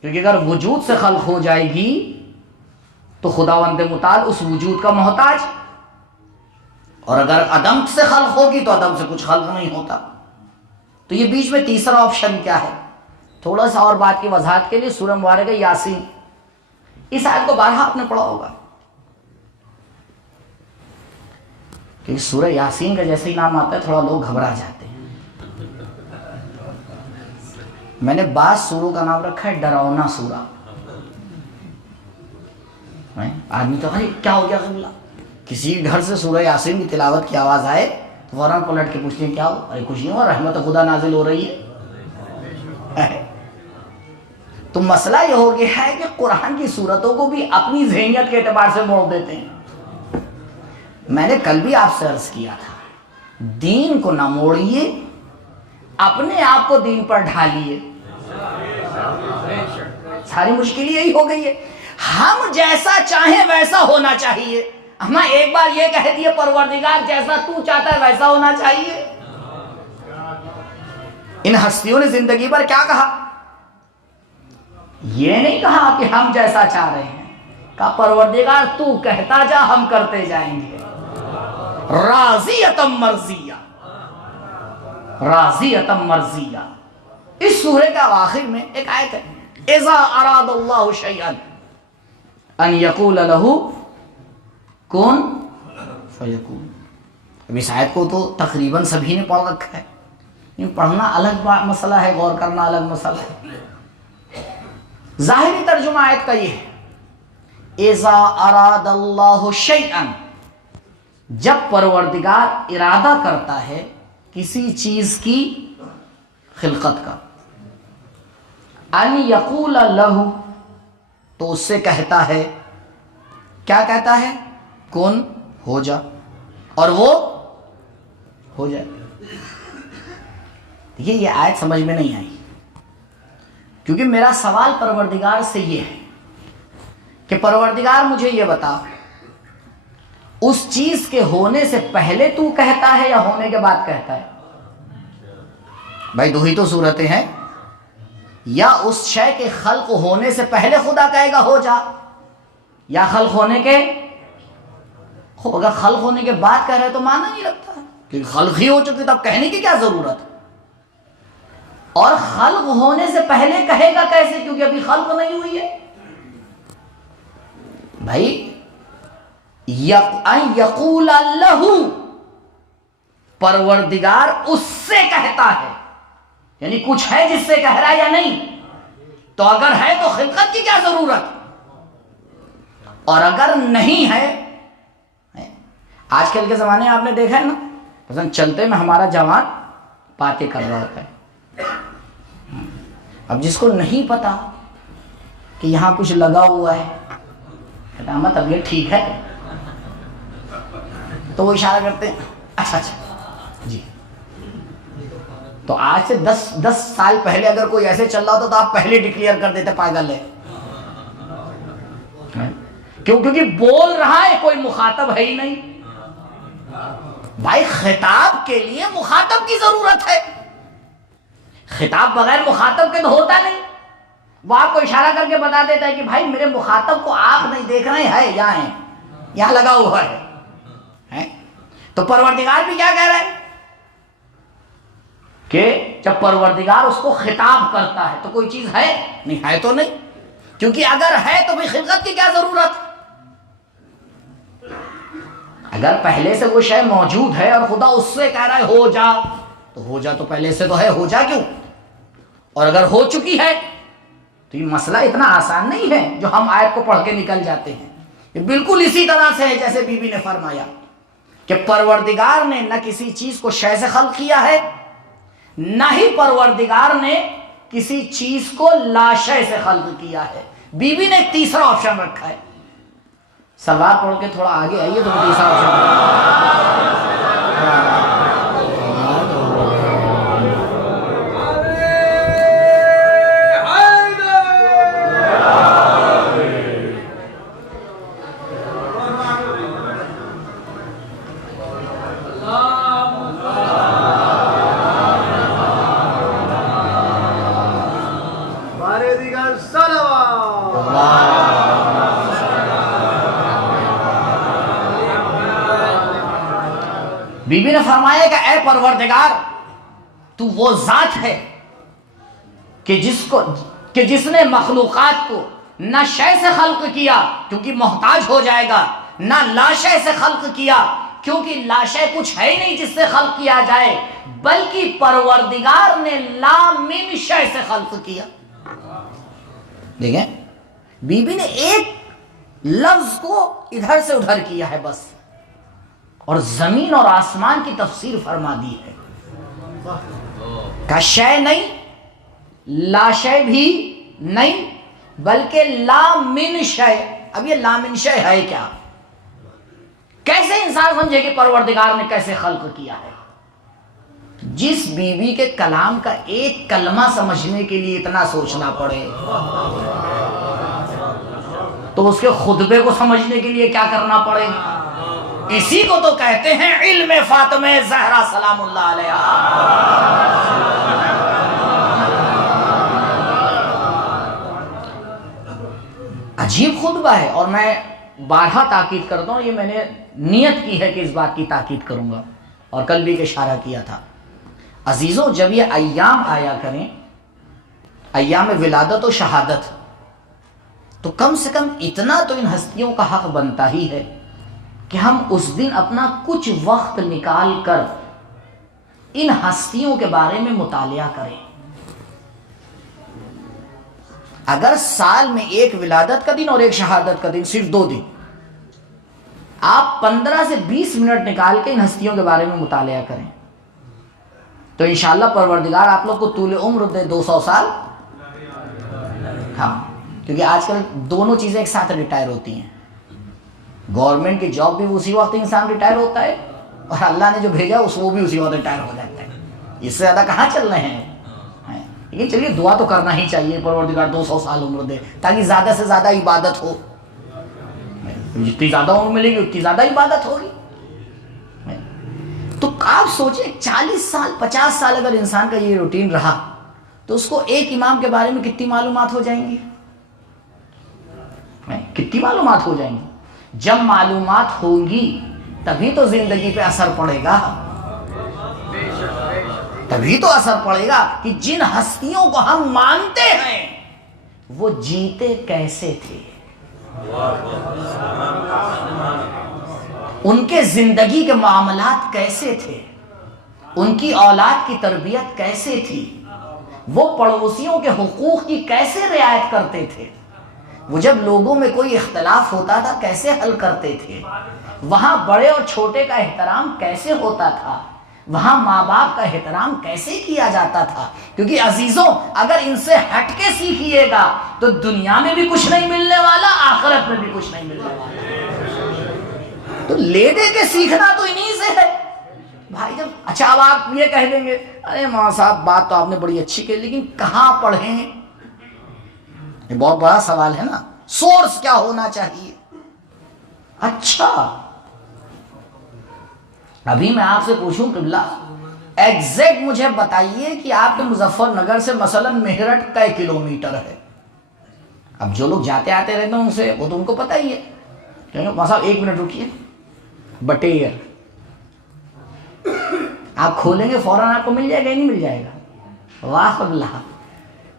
کیونکہ اگر وجود سے خلق ہو جائے گی تو خداوند متعال اس وجود کا محتاج، اور اگر عدم سے خلق ہوگی تو عدم سے کچھ خلق نہیں ہوتا. تو یہ بیچ میں تیسرا آپشن کیا ہے؟ تھوڑا سا اور بات کی وضاحت کے لیے سورہ مبارکہ یاسین، اس آیت کو بارہا آپ نے پڑھا ہوگا، کہ سورہ یاسین کا جیسے ہی نام آتا ہے تھوڑا لوگ گھبرا جاتے ہیں. میں نے بعض سوروں کا نام رکھا ہے ڈراؤنا سورہ. آدمی تو ارے کیا ہو گیا قبلہ، کسی گھر سے سورہ یاسین کی تلاوت کی آواز آئے تو فوراً پلٹ کے پوچھتے ہیں کیا ہو؟ ارے کچھ نہیں ہو، رحمت خدا نازل ہو رہی ہے. تو مسئلہ یہ ہو گیا ہے کہ قرآن کی صورتوں کو بھی اپنی ذہنیت کے اعتبار سے موڑ دیتے ہیں. میں نے کل بھی آپ سے عرض کیا تھا، دین کو نہ موڑیے اپنے آپ کو دین پر ڈھالیے. ساری مشکل یہی ہو گئی ہے. ہم جیسا چاہیں ویسا ہونا چاہیے. ہمیں ایک بار یہ کہہ دیے پروردگار جیسا تو چاہتا ہے ویسا ہونا چاہیے. ان ہستیوں نے زندگی پر کیا کہا؟ یہ نہیں کہا کہ ہم جیسا چاہ رہے ہیں، کہا پروردگار تو کہتا جا، ہم کرتے جائیں گے. راضیتم مرضیہ، راضیتم مرضیہ. اس سورہ کا آخر میں ایک آیت ہے، اذا اراد اللہ شیئا ان یقول لہ کن فیکون. اب اس آیت کو تو تقریباً سبھی نے پڑھ رکھا ہے، پڑھنا الگ مسئلہ ہے، غور کرنا الگ مسئلہ ہے. ظاہری ترجمہ آیت کا یہ ہے، اذا اراد اللہ شیئا، جب پروردگار ارادہ کرتا ہے کسی چیز کی خلقت کا، ان یقول لہ، تو اس سے کہتا ہے، کیا کہتا ہے؟ کن، ہو جا، اور وہ ہو جائے. دیکھیے یہ آیت سمجھ میں نہیں آئی، کیونکہ میرا سوال پروردگار سے یہ ہے کہ پروردگار مجھے یہ بتا، اس چیز کے ہونے سے پہلے تو کہتا ہے یا ہونے کے بعد کہتا ہے؟ بھائی دو ہی تو صورتیں ہیں، یا اس شے کے خلق ہونے سے پہلے خدا کہے گا ہو جا، یا خلق ہونے کے، اگر خلق ہونے کے بعد کہہ رہے تو معنی نہیں رکھتا ہے، کیونکہ خلق ہی ہو چکی تب کہنے کی کیا ضرورت ہے. اور خلق ہونے سے پہلے کہے گا کیسے، کیونکہ ابھی خلق نہیں ہوئی ہے. بھائی یقول لہ، پروردگار اس سے کہتا ہے، یعنی کچھ ہے جس سے کہہ رہا ہے یا نہیں؟ تو اگر ہے تو خلقت کی کیا ضرورت، اور اگر نہیں ہے، آج کل کے زمانے میں آپ نے دیکھا ہے نا، مثلا چلتے میں ہمارا جوان باتیں کر رہا ہوتا ہے. اب جس کو نہیں پتا کہ یہاں کچھ لگا ہوا ہے، کہتا ہے طبیعت ٹھیک ہے، تو وہ اشارہ کرتے ہیں اچھا اچھا جی. تو آج سے 10 سال پہلے اگر کوئی ایسے چل رہا ہوتا تو آپ پہلے ڈکلیئر کر دیتے پاگل ہے. کیونکہ بول رہا ہے کوئی مخاطب ہے ہی نہیں. بھائی خطاب کے لیے مخاطب کی ضرورت ہے، خطاب بغیر مخاطب کے تو ہوتا نہیں. وہ آپ کو اشارہ کر کے بتا دیتا ہے کہ بھائی میرے مخاطب کو آپ نہیں دیکھ رہے ہیں، یہاں لگا ہوا ہے. تو پروردگار بھی کیا کہہ رہا ہے کہ جب پروردگار اس کو خطاب کرتا ہے تو کوئی چیز ہے نہیں، ہے تو نہیں، کیونکہ اگر ہے تو بھی خلقت کی کیا ضرورت. اگر پہلے سے وہ شے موجود ہے اور خدا اس سے کہہ رہا ہے ہو جا، تو ہو جا تو پہلے سے تو ہے، ہو جا کیوں؟ اور اگر ہو چکی ہے تو یہ مسئلہ اتنا آسان نہیں ہے جو ہم آیت کو پڑھ کے نکل جاتے ہیں. یہ بالکل اسی طرح سے ہے جیسے بی بی نے فرمایا کہ پروردگار نے نہ کسی چیز کو شے سے خلق کیا ہے، نہ ہی پروردگار نے کسی چیز کو لا شے سے خلق کیا ہے. بی بی نے ایک تیسرا آپشن رکھا ہے. سلوات پڑھ کے تھوڑا آگے آئیے تو تیسرا آپشن. بی بی نے فرمایا کہ اے پروردگار تو وہ ذات ہے کہ جس نے مخلوقات کو نہ شے سے خلق کیا کیونکہ محتاج ہو جائے گا، نہ لا شے سے خلق کیا کیونکہ لا شے کچھ ہے ہی نہیں جس سے خلق کیا جائے، بلکہ پروردگار نے لا من شے سے خلق کیا. دیکھیں بی بی نے ایک لفظ کو ادھر سے ادھر کیا ہے بس، اور زمین اور آسمان کی تفسیر فرما دی ہے. کا شے نہیں، لا شے بھی نہیں، بلکہ لا من شے. اب یہ لا من شے ہے کیا؟ کیسے انسان سمجھے کہ پروردگار نے کیسے خلق کیا ہے؟ جس بیوی کے کلام کا ایک کلمہ سمجھنے کے لیے اتنا سوچنا پڑے تو اس کے خطبے کو سمجھنے کے لیے کیا کرنا پڑے گا؟ اسی کو تو کہتے ہیں علم فاطمہ زہرا سلام اللہ علیہا۔ عجیب خطبہ ہے، اور میں بارہا تاکید کرتا ہوں، یہ میں نے نیت کی ہے کہ اس بات کی تاکید کروں گا، اور کل بھی ایک اشارہ کیا تھا۔ عزیزوں، جب یہ ایام آیا کریں، ایام ولادت و شہادت، تو کم سے کم اتنا تو ان ہستیوں کا حق بنتا ہی ہے کہ ہم اس دن اپنا کچھ وقت نکال کر ان ہستیوں کے بارے میں مطالعہ کریں۔ اگر سال میں ایک ولادت کا دن اور ایک شہادت کا دن، صرف 2 دن، آپ 15 سے 20 منٹ نکال کے ان ہستیوں کے بارے میں مطالعہ کریں تو انشاءاللہ پروردگار آپ لوگ کو طول عمر دے، 200 سال۔ ہاں، کیونکہ آج کل دونوں چیزیں ایک ساتھ ریٹائر ہوتی ہیں، گورنمنٹ کی جاب بھی اسی وقت انسان ریٹائر ہوتا ہے، اور اللہ نے جو بھیجا وہ بھی اسی وقت ریٹائر ہو جاتا ہے۔ اس سے زیادہ کہاں چل رہے ہیں؟ لیکن چلیے دعا تو کرنا ہی چاہیے پروردگار 200 سال عمر دے تاکہ زیادہ سے زیادہ عبادت ہو، جتنی زیادہ عمر ملے گی اتنی زیادہ عبادت ہوگی۔ تو آپ سوچیں 40 سال 50 سال اگر انسان کا یہ روٹین رہا تو اس کو ایک امام کے بارے میں کتنی معلومات ہو جائیں گی؟ کتنی معلومات ہو جائیں گی؟ جب معلومات ہوں گی تبھی تو زندگی پہ اثر پڑے گا، تبھی تو اثر پڑے گا کہ جن ہستیوں کو ہم مانتے ہیں وہ جیتے کیسے تھے، ان کے زندگی کے معاملات کیسے تھے، ان کی اولاد کی تربیت کیسے تھی، وہ پڑوسیوں کے حقوق کی کیسے رعایت کرتے تھے، وہ جب لوگوں میں کوئی اختلاف ہوتا تھا کیسے حل کرتے تھے، وہاں بڑے اور چھوٹے کا احترام کیسے ہوتا تھا، وہاں ماں باپ کا احترام کیسے کیا جاتا تھا۔ کیونکہ عزیزوں، اگر ان سے ہٹ کے سیکھیے گا تو دنیا میں بھی کچھ نہیں ملنے والا، آخرت میں بھی کچھ نہیں ملنے والا۔ تو لے دے کے سیکھنا تو انہی سے ہے بھائی۔ جب اچھا اب آپ یہ کہہ دیں گے ارے مولانا صاحب بات تو آپ نے بڑی اچھی کی، لیکن کہاں پڑھیں؟ یہ بہت بڑا سوال ہے نا، سورس کیا ہونا چاہیے؟ اچھا ابھی میں آپ سے پوچھوں قبلہ، ایگزیکٹ مجھے بتائیے کہ آپ کے مظفر نگر سے مثلا میرٹھ کئی کلومیٹر ہے؟ اب جو لوگ جاتے آتے رہتے ہیں ان سے وہ تو ان کو پتہ ہی ہے، کہیں گے صاحب 1 منٹ رکیے، بٹیر آپ کھولیں گے فوراً آپ کو مل جائے گا، نہیں مل جائے گا؟ واہ اللہ،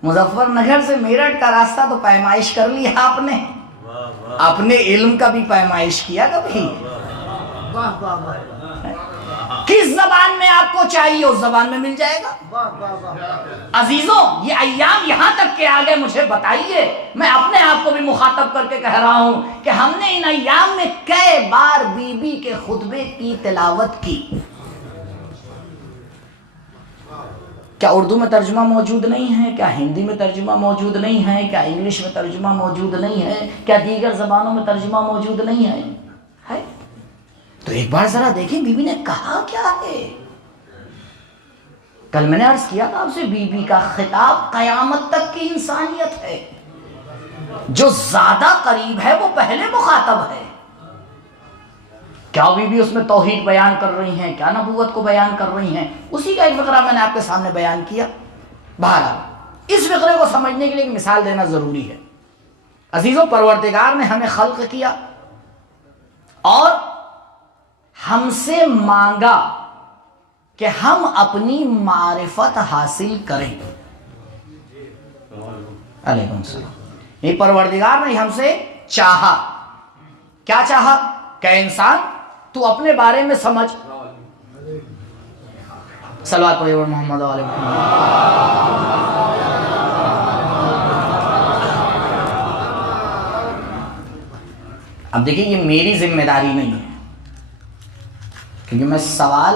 مظفر نگر سے میرٹھ کا راستہ تو پیمائش کر لیا آپ نے، اپنے علم کا بھی پیمائش کیا کبھی؟ کس زبان میں آپ کو چاہیے اس زبان میں مل جائے گا۔ عزیزوں، یہ ایام یہاں تک کے آگے مجھے بتائیے، میں اپنے آپ کو بھی مخاطب کر کے کہہ رہا ہوں کہ ہم نے ان ایام میں کئی بار بی بی کے خطبے کی تلاوت کی۔ کیا اردو میں ترجمہ موجود نہیں ہے؟ کیا ہندی میں ترجمہ موجود نہیں ہے؟ کیا انگلش میں ترجمہ موجود نہیں ہے؟ کیا دیگر زبانوں میں ترجمہ موجود نہیں ہے؟ تو ایک بار ذرا دیکھیں بی بی نے کہا کیا ہے۔ کل میں نے عرض کیا تھا آپ سے، بی بی کا خطاب قیامت تک کی انسانیت ہے، جو زیادہ قریب ہے وہ پہلے مخاطب ہے۔ کیا بی بی اس میں توحید بیان کر رہی ہیں، کیا نبوت کو بیان کر رہی ہیں، اسی کا ایک فقرہ میں نے آپ کے سامنے بیان کیا۔ بہرحال اس فقرے کو سمجھنے کے لیے ایک مثال دینا ضروری ہے۔ عزیزوں، پروردگار نے ہمیں خلق کیا اور ہم سے مانگا کہ ہم اپنی معرفت حاصل کریں۔ علیکم السلام۔ یہ پروردگار نے ہم سے چاہا، کیا چاہا؟ کہ انسان تو اپنے بارے میں سمجھ، صلوات پڑھیے محمد و آل محمد۔ اب دیکھیں یہ میری ذمہ داری نہیں ہے، کیونکہ میں سوال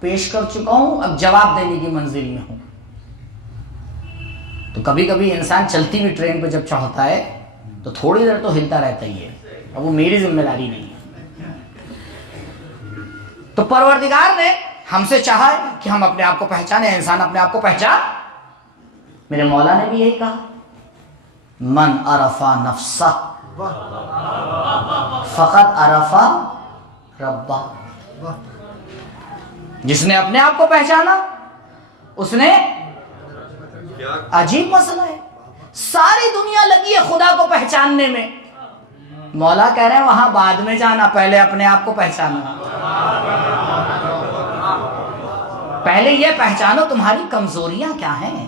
پیش کر چکا ہوں، اب جواب دینے کی منزل میں ہوں۔ تو کبھی کبھی انسان چلتی ہوئی ٹرین پہ جب چڑھتا ہے تو تھوڑی دیر تو ہلتا رہتا ہی ہے، اب وہ میری ذمہ داری نہیں ہے۔ تو پروردگار نے ہم سے چاہا ہے کہ ہم اپنے آپ کو پہچانے. انسان اپنے آپ کو پہچان. میرے مولا نے بھی یہی کہا, من عرفا نفسہ فقط عرفا ربہ. جس نے اپنے آپ کو پہچانا اس نے, عجیب مسئلہ ہے, ساری دنیا لگی ہے خدا کو پہچاننے میں, مولا کہہ رہے ہیں وہاں بعد میں جانا, پہلے اپنے آپ کو پہچانا. پہلے یہ پہچانو تمہاری کمزوریاں کیا ہیں,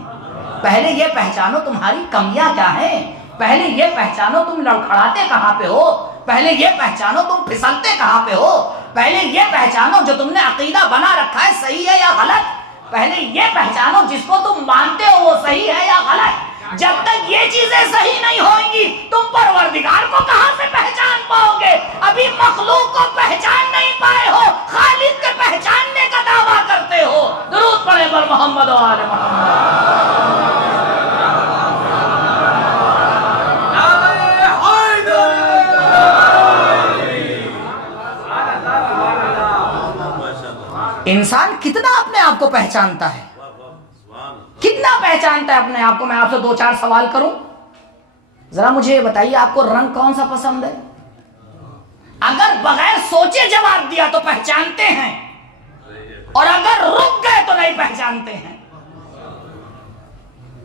پہلے یہ پہچانو تمہاری کمیاں کیا ہیں, پہلے یہ پہچانو تم لڑکھڑاتے کہاں پہ ہو, پہلے یہ پہچانو تم پھسلتے کہاں پہ ہو, پہلے یہ پہچانو جو تم نے عقیدہ بنا رکھا ہے صحیح ہے یا غلط, پہلے یہ پہچانو جس کو تم مانتے ہو وہ صحیح ہے یا غلط. جب تک یہ چیزیں صحیح نہیں ہوئیں گی تم پروردگار کو کہاں سے پہچان پاؤ گے؟ ابھی مخلوق کو پہچان نہیں پائے ہو, خالق کے پہچاننے کا دعویٰ کرتے ہو. درود پڑھیں پر محمد و آل محمد. انسان کتنا اپنے آپ کو پہچانتا ہے, کتنا پہچانتا ہے اپنے آپ کو؟ میں آپ سے 2-4 سوال کروں, ذرا مجھے یہ بتائیے آپ کو رنگ کون سا پسند ہے؟ اگر بغیر سوچے جواب دیا تو پہچانتے ہیں, اور اگر رک گئے تو نہیں پہچانتے ہیں.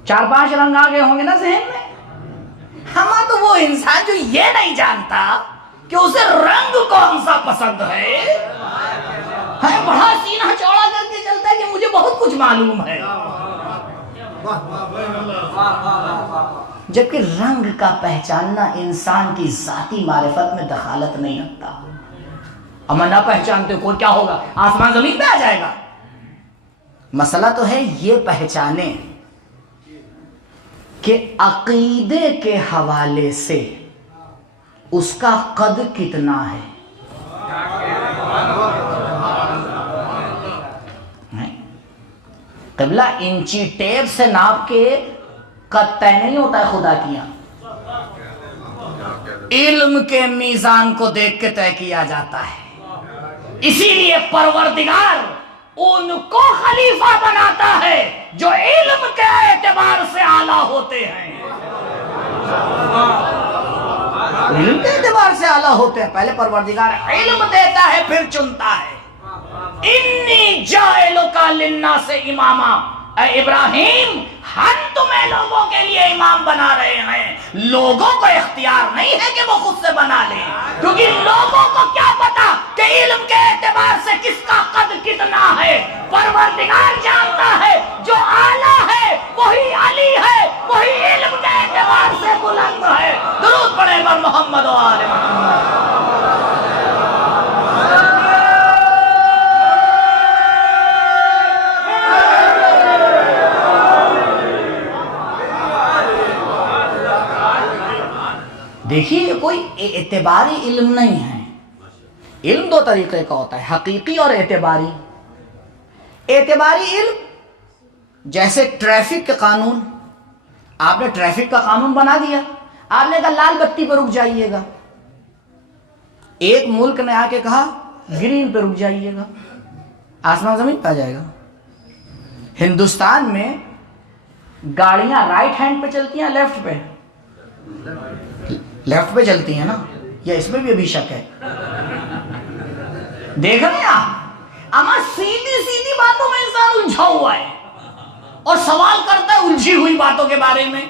4-5 رنگ آگے ہوں گے نا ذہن میں. ہمارا تو وہ انسان جو یہ نہیں جانتا کہ اسے رنگ کون سا پسند ہے, بڑا سینہ چوڑا کر کے چلتا ہے کہ مجھے بہت کچھ معلوم ہے, جبکہ رنگ کا پہچاننا انسان کی ذاتی معرفت میں دخالت نہیں رکھتا. اما نہ پہچانتے کوئی کیا ہوگا, آسمان زمین پہ آ جائے گا. مسئلہ تو ہے یہ پہچانے کہ عقیدے کے حوالے سے اس کا قد کتنا ہے. قبلہ انچی ٹیپ سے ناپ کے قد طے نہیں ہوتا ہے خدا کی یہاں, علم کے میزان کو دیکھ کے طے کیا جاتا ہے. اسی لیے پروردگار ان کو خلیفہ بناتا ہے جو علم کے اعتبار سے اعلیٰ ہوتے ہیں. علم کے اعتبار سے اعلیٰ ہوتے ہیں. پہلے پروردگار علم دیتا ہے پھر چنتا ہے. انی جائلک للناس اماما, اے ابراہیم ہم تمہیں لوگوں کے لیے امام بنا رہے ہیں. لوگوں کو اختیار نہیں ہے کہ وہ خود سے بنا لیں, کیونکہ لوگوں کو کیا پتا کہ علم کے اعتبار سے کس کا قد کتنا ہے. پروردگار جانتا ہے جو اعلیٰ ہے وہی علی ہے, وہی علم کے اعتبار سے بلند ہے. درود پڑھیں پر محمد و آل محمد. دیکھیے یہ کوئی اعتباری علم نہیں ہے. علم 2 طریقے کا ہوتا ہے, حقیقی اور اعتباری. اعتباری علم جیسے ٹریفک کے قانون, آپ نے ٹریفک کا قانون بنا دیا, آپ نے کہا لال بتی پہ رک جائیے گا. ایک ملک نے آ کے کہا گرین پہ رک جائیے گا, آسمان زمین پہ آ جائے گا. ہندوستان میں گاڑیاں رائٹ ہینڈ پہ چلتی ہیں لیفٹ پہ؟ لیفٹ پہ چلتی ہیں نا, یا اس میں بھی ابھی شک ہے؟ دیکھ رہے ہیں آپ, اما سیدھی باتوں میں انسان الجھا ہوا ہے اور سوال کرتا ہے الجھی ہوئی باتوں کے بارے میں.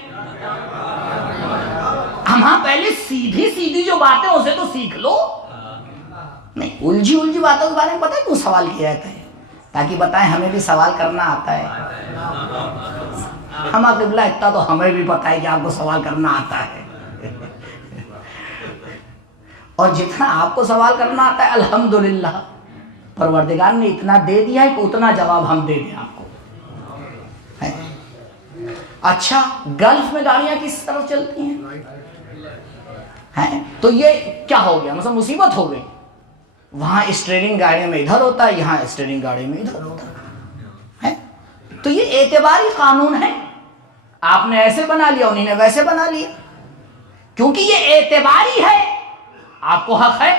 اما پہلے سیدھی جو باتیں اسے تو سیکھ لو. نہیں, الجھی باتوں کے بارے میں پتہ ہے کیوں سوال کیا جاتا ہے؟ تاکہ بتائیں ہمیں بھی سوال کرنا آتا ہے. ہم قبلہ اتنا تو ہمیں بھی پتہ ہے کہ آپ کو سوال کرنا آتا ہے, اور جتنا آپ کو سوال کرنا آتا ہے الحمدللہ پروردگار نے اتنا دے دیا ہے کہ اتنا جواب ہم دے دیں آپ کو. اچھا, گلف میں گاڑیاں کس طرف چلتی ہیں؟ تو یہ کیا ہو گیا, مثلا مصیبت ہو گئی. وہاں اسٹیئرنگ گاڑی میں ادھر ہوتا ہے, یہاں اسٹیئرنگ گاڑی میں ادھر ہوتا ہے. تو یہ اعتباری قانون ہے, آپ نے ایسے بنا لیا, انہیں نے ویسے بنا لیا. کیونکہ یہ اعتباری ہے, آپ کو حق ہے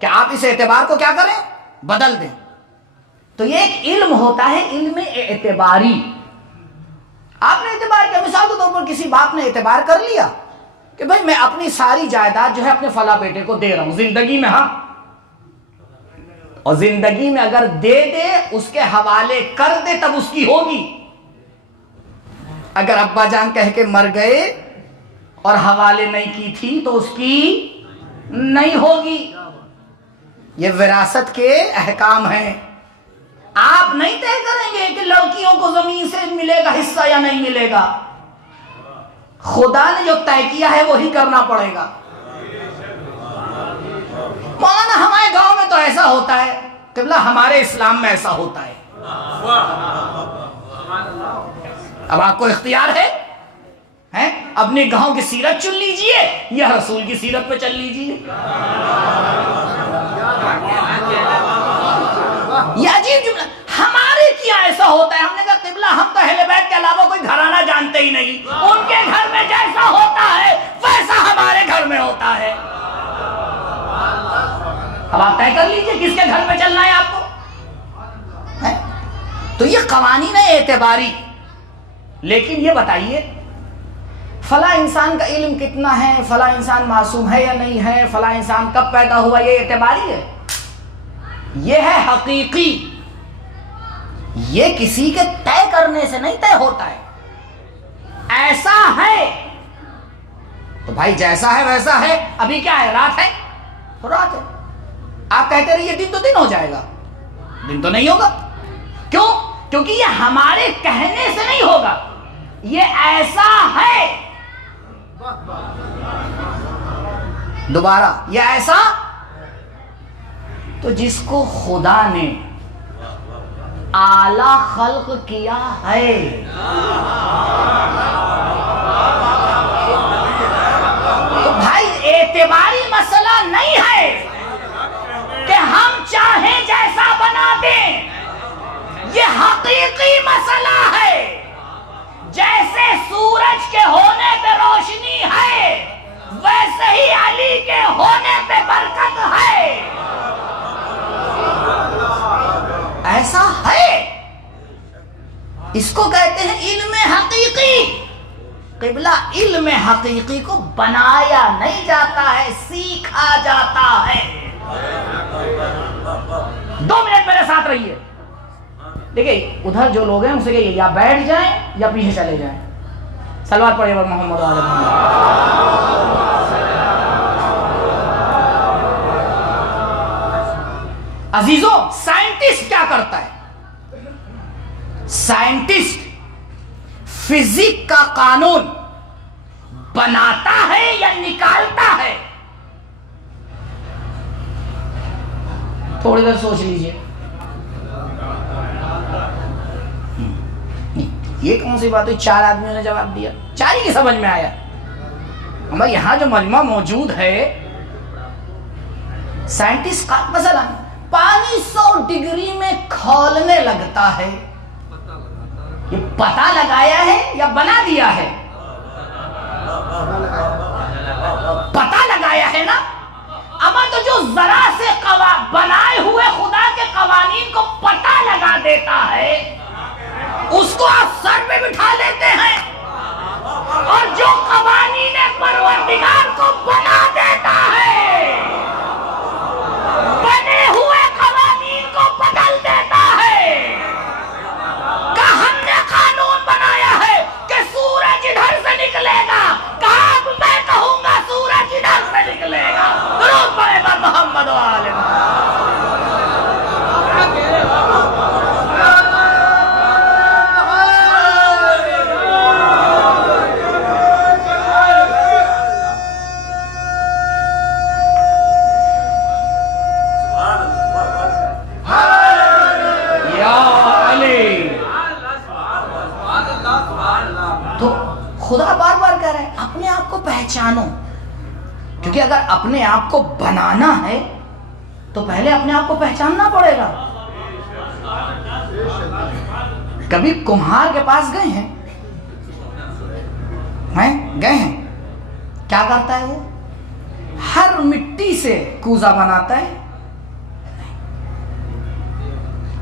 کہ آپ اس اعتبار کو کیا کریں؟ بدل دیں. تو یہ ایک علم ہوتا ہے، علم اعتباری. آپ نے اعتبار کیا، مثال کے طور پر کسی باپ نے اعتبار کر لیا کہ بھائی میں اپنی ساری جائیداد جو ہے اپنے فلاں بیٹے کو دے رہا ہوں زندگی میں. ہاں، اور زندگی میں اگر دے دے، اس کے حوالے کر دے تب اس کی ہوگی. اگر ابا جان کہہ کے مر گئے اور حوالے نہیں کی تھی تو اس کی نہیں ہوگی. یہ وراثت کے احکام ہیں. آپ نہیں طے کریں گے کہ لڑکیوں کو زمین سے ملے گا حصہ یا نہیں ملے گا. خدا نے جو طے کیا ہے وہی کرنا پڑے گا. مولانا ہمارے گاؤں میں تو ایسا ہوتا ہے، قبلہ ہمارے اسلام میں ایسا ہوتا ہے. اب آپ کو اختیار ہے، اپنے گاؤں کی سیرت چن لیجئے یا رسول کی سیرت پہ چل لیجئے. یہ عجیب جملہ. ہمارے کیا ایسا ہوتا ہے؟ ہم نے کہا قبلہ ہم تو اہل بیت کے علاوہ کوئی گھرانہ جانتے ہی نہیں. ان کے گھر میں جیسا ہوتا ہے ویسا ہمارے گھر میں ہوتا ہے. اب آپ طے کر لیجئے کس کے گھر میں چلنا ہے آپ کو. تو یہ قوانین اعتباری. لیکن یہ بتائیے فلاں انسان کا علم کتنا ہے، فلاں انسان معصوم ہے یا نہیں ہے، فلاں انسان کب پیدا ہوا، یہ اعتباری ہے؟ یہ ہے حقیقی. یہ کسی کے طے کرنے سے نہیں طے ہوتا ہے. ایسا ہے تو بھائی جیسا ہے ویسا ہے. ابھی کیا ہے؟ رات ہے تو رات ہے. آپ کہتے رہیے دن تو دن ہو جائے گا، دن تو نہیں ہوگا. کیوں؟ کیونکہ یہ ہمارے کہنے سے نہیں ہوگا. یہ ایسا ہے. دوبارہ یہ ایسا. تو جس کو خدا نے اعلی خلق کیا ہے، تو بھائی اعتباری مسئلہ نہیں ہے کہ ہم چاہیں جیسا بنا دیں. یہ حقیقی مسئلہ ہے. جیسے سورج کے ہونے پہ روشنی ہے ویسے ہی علی کے ہونے پہ برکت ہے. ایسا ہے. اس کو کہتے ہیں علم حقیقی. قبلہ علم حقیقی کو بنایا نہیں جاتا ہے، سیکھا جاتا ہے. 2 منٹ میرے ساتھ رہیے. دیکھیں ادھر جو لوگ ہیں ان سے کہیے یا بیٹھ جائیں یا پیچھے چلے جائیں. صلوات پڑھیے پر محمد وعلی محمد. عزیزوں، سائنٹسٹ کیا کرتا ہے؟ سائنٹسٹ فزکس کا قانون بناتا ہے یا نکالتا ہے؟ تھوڑی دیر سوچ لیجئے. یہ کون سی بات ہوئی؟ 4 آدمیوں نے جواب دیا، 4 ہی کی سمجھ میں آیا. ہمارے یہاں جو مجمع موجود ہے سائنٹسٹ کا مثلا پانی 100 ڈگری میں کھولنے لگتا ہے. یہ پتہ لگایا ہے یا بنا دیا ہے؟ پتہ لگایا ہے نا. اما تو جو ذرا سے بنائے ہوئے خدا کے قوانین کو پتہ لگا دیتا ہے اس کو آپ سر پہ بٹھا لیتے ہیں. اور جو قوانین پروردگار کو بنا دیتا ہے بنے ہوئے قوانین کو بدل دیتا ہے. کہ ہم نے قانون بنایا ہے کہ سورج ادھر سے نکلے گا، کہا میں کہوں گا سورج ادھر سے نکلے گا. درود پڑھے پر محمد و آل محمد. خدا بار بار کہہ رہے ہیں اپنے آپ کو پہچانو. کیونکہ اگر اپنے آپ کو بنانا ہے تو پہلے اپنے آپ کو پہچاننا پڑے گا. کبھی کمہار کے پاس گئے ہیں؟ گئے ہیں. کیا کرتا ہے وہ؟ ہر مٹی سے کوزہ بناتا ہے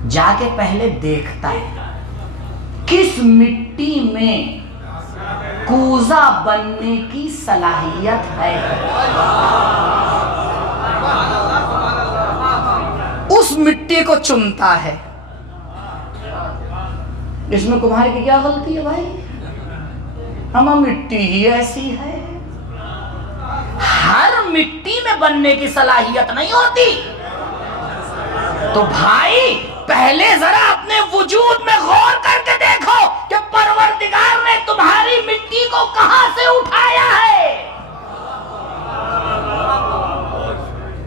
جا کے پہلے دیکھتا ہے کس مٹی میں کوزہ بننے کی صلاحیت ہے، اس مٹی کو چنتا ہے۔ اس میں کمہار کی کیا غلطی ہے بھائی؟ ہمیں مٹی ہی ایسی ہے۔ ہر مٹی میں بننے کی صلاحیت نہیں ہوتی، تو بھائی پہلے ذرا اپنے وجود میں غور کر کے دیکھو کہ پروردگار نے تمہاری مٹی کو کہاں سے اٹھایا ہے،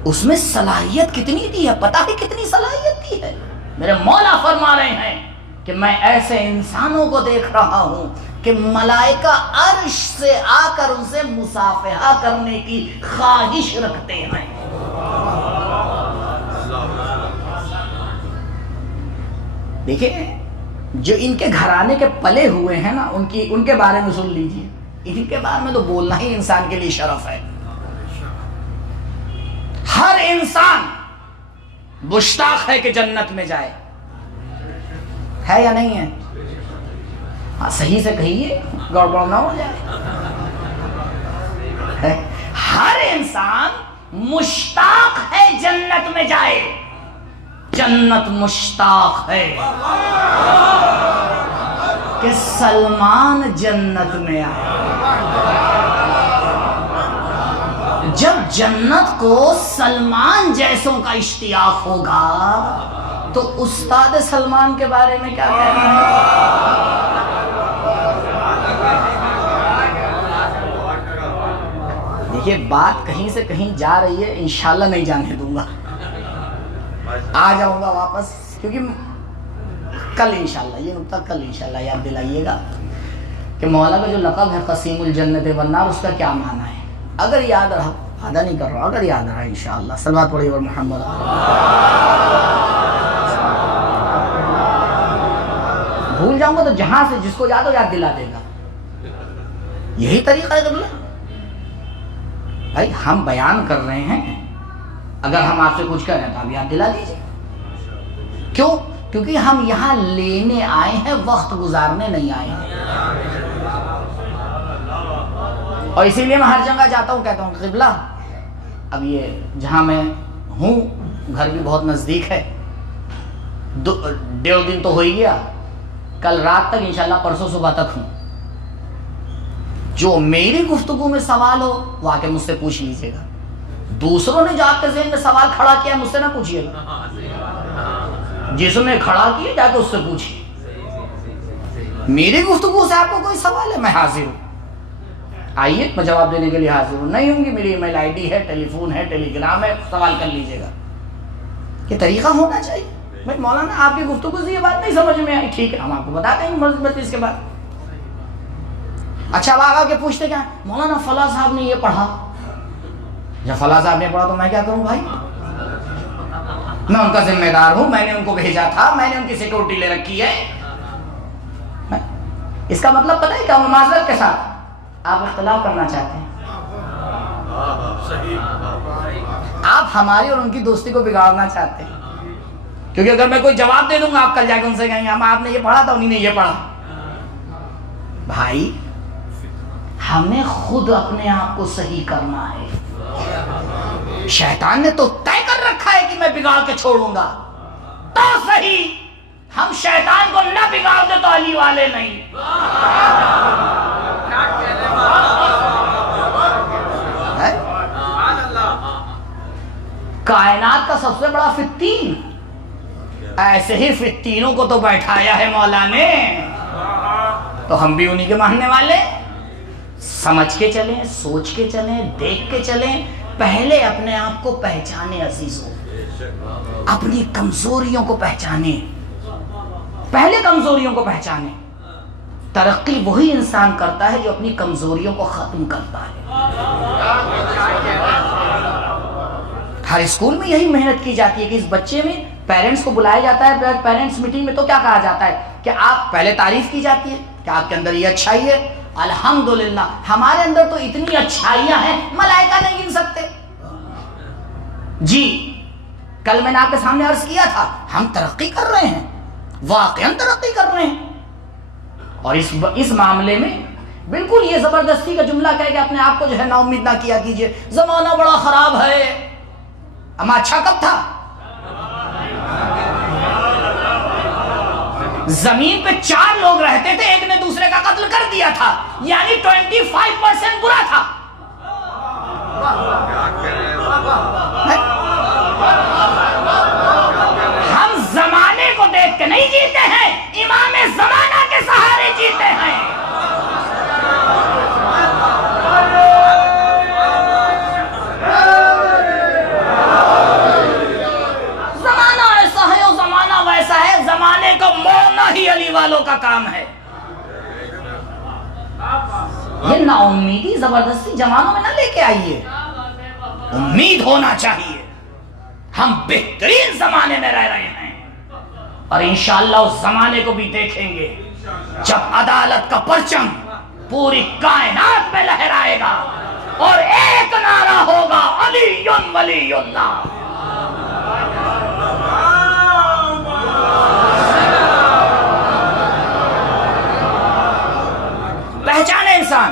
اس میں صلاحیت کتنی دی ہے، پتہ ہے کتنی صلاحیت دی ہے۔ میرے مولا فرما رہے ہیں کہ میں ایسے انسانوں کو دیکھ رہا ہوں کہ ملائکہ عرش سے آ کر ان سے مصافحہ کرنے کی خواہش رکھتے ہیں۔ دیکھیں جو ان کے گھرانے کے پلے ہوئے ہیں نا، ان کے بارے میں سن لیجئے، ان کے بارے میں تو بولنا ہی انسان کے لیے شرف ہے۔ ہر انسان مشتاق ہے کہ جنت میں جائے، ہے یا نہیں ہے؟ ہاں صحیح سے کہیے، گڑبڑ نہ ہو جائے۔ ہر انسان مشتاق ہے جنت میں جائے، جنت مشتاق ہے کہ سلمان جنت میں آئے۔ جب جنت کو سلمان جیسوں کا اشتیاق ہوگا تو استاد سلمان کے بارے میں کیا کہنا ہے؟ دیکھیے بات کہیں سے کہیں جا رہی ہے، انشاءاللہ نہیں جانے دوں گا، آ جاؤں گا واپس، کیونکہ کل انشاءاللہ یہ نقطہ کل انشاءاللہ یاد دلائیے گا کہ مولا کا جو لقب ہے قسیم الجنت والنار، اس کا کیا معنی ہے۔ اگر یاد رہا، وعدہ نہیں کر رہا، اگر یاد رہا انشاءاللہ، صلوات پڑھیے اور محمد، بھول جاؤں گا تو جہاں سے جس کو یاد ہو یاد دلا دے گا، یہی طریقہ ہے قبلہ۔ بھائی ہم بیان کر رہے ہیں، اگر ہم آپ سے کچھ کہہ رہے ہیں تو آپ یاد دلا دیجئے۔ کیوں؟ کیونکہ ہم یہاں لینے آئے ہیں، وقت گزارنے نہیں آئے ہیں۔ اور اسی لیے میں ہر جگہ جاتا ہوں کہتا ہوں قبلہ، اب یہ جہاں میں ہوں گھر بھی بہت نزدیک ہے، 1.5 دن تو ہو ہی گیا، کل رات تک انشاءاللہ پرسوں صبح تک ہوں۔ جو میری گفتگو میں سوال ہو وہ آ کے مجھ سے پوچھ لیجیے گا، دوسروں نے جو آپ کے ذہن میں سوال کھڑا کیا مجھ سے نہ پوچھیے گا، جس نے کھڑا کیا جا کے اس سے پوچھیے۔ میری گفتگو سے آپ کو کوئی سوال ہے، میں حاضر ہوں، آئیے میں جواب دینے کے لیے حاضر ہوں۔ نہیں ہوں گی، میری ای میل آئی ڈی ہے، ٹیلی فون ہے، ٹیلی گرام ہے، سوال کر لیجیے گا۔ یہ طریقہ ہونا چاہیے۔ بھائی مولانا آپ کی گفتگو سے یہ بات نہیں سمجھ میں آئی، ٹھیک ہے ہم آپ کو بتا دیں گے اس کے بعد۔ اچھا اب آگے پوچھتے کیا مولانا فلاں صاحب نے یہ پڑھا، جب فلاں صاحب نے پڑھا تو میں کیا کروں بھائی؟ میں ان کا ذمہ دار ہوں، میں نے ان کو بھیجا تھا، میں نے ان کی سیکورٹی لے رکھی ہے۔ اس کا مطلب پتہ ہے کیا؟ معذرت کے ساتھ آپ اختلاف کرنا چاہتے ہیں، آپ ہماری اور ان کی دوستی کو بگاڑنا چاہتے ہیں، کیونکہ اگر میں کوئی جواب دے دوں گا آپ کل جا کے ان سے کہیں گے ہم آپ نے یہ پڑھا تھا انہی نے یہ پڑھا۔ بھائی ہمیں خود اپنے آپ کو صحیح کرنا ہے۔ شیطان نے تو طے کر رکھا ہے کہ میں بگاڑ کے چھوڑوں گا، تو صحیح ہم شیطان کو نہ بگاڑ دے تو علی والے نہیں۔ کائنات کا سب سے بڑا فتین، ایسے ہی فتینوں کو تو بیٹھایا ہے مولا نے، تو ہم بھی انہی کے ماننے والے۔ سمجھ کے چلیں، سوچ کے چلیں، دیکھ کے چلیں، پہلے اپنے آپ کو پہچانے عزیزوں، اپنی کمزوریوں کو پہچانے، پہلے کمزوریوں کو پہچانے۔ ترقی وہی انسان کرتا ہے جو اپنی کمزوریوں کو ختم کرتا ہے۔ ہر اسکول میں یہی محنت کی جاتی ہے کہ اس بچے میں پیرنٹس کو بلایا جاتا ہے، پیرنٹس میٹنگ میں تو کیا کہا جاتا ہے کہ آپ پہلے تعریف کی جاتی ہے کہ آپ کے اندر یہ اچھائی ہے۔ الحمدللہ ہمارے اندر تو اتنی اچھائیاں ہیں ملائکہ نہیں گن سکتے۔ جی کل میں نے آپ کے سامنے عرض کیا تھا ہم ترقی کر رہے ہیں، واقعاً ترقی کر رہے ہیں، اور اس معاملے میں بالکل یہ زبردستی کا جملہ کہہ کے اپنے آپ کو جو ہے نا امید نہ کیا کیجئے زمانہ بڑا خراب ہے۔ اما اچھا کب تھا؟ زمین پہ 4 لوگ رہتے تھے، ایک نے دوسرے کا قتل کر دیا تھا، یعنی 25% برا تھا۔ ہم زمانے کو دیکھ کے نہیں جیتے ہیں، امام زمانہ کے سہارے جیتے ہیں۔ زمانہ ایسا ہے اور زمانہ ویسا ہے، زمانے کو موڑنا ہی علی والوں کا کام ہے۔ یہ نا امیدی زبردستی جوانوں میں نہ لے کے آئیے، امید ہونا چاہیے۔ ہم بہترین زمانے میں رہ رہے ہیں اور انشاءاللہ اس زمانے کو بھی دیکھیں گے جب عدالت کا پرچم پوری کائنات میں لہرائے گا اور ایک نعرہ ہوگا علی ولی اللہ۔ پہچانے انسان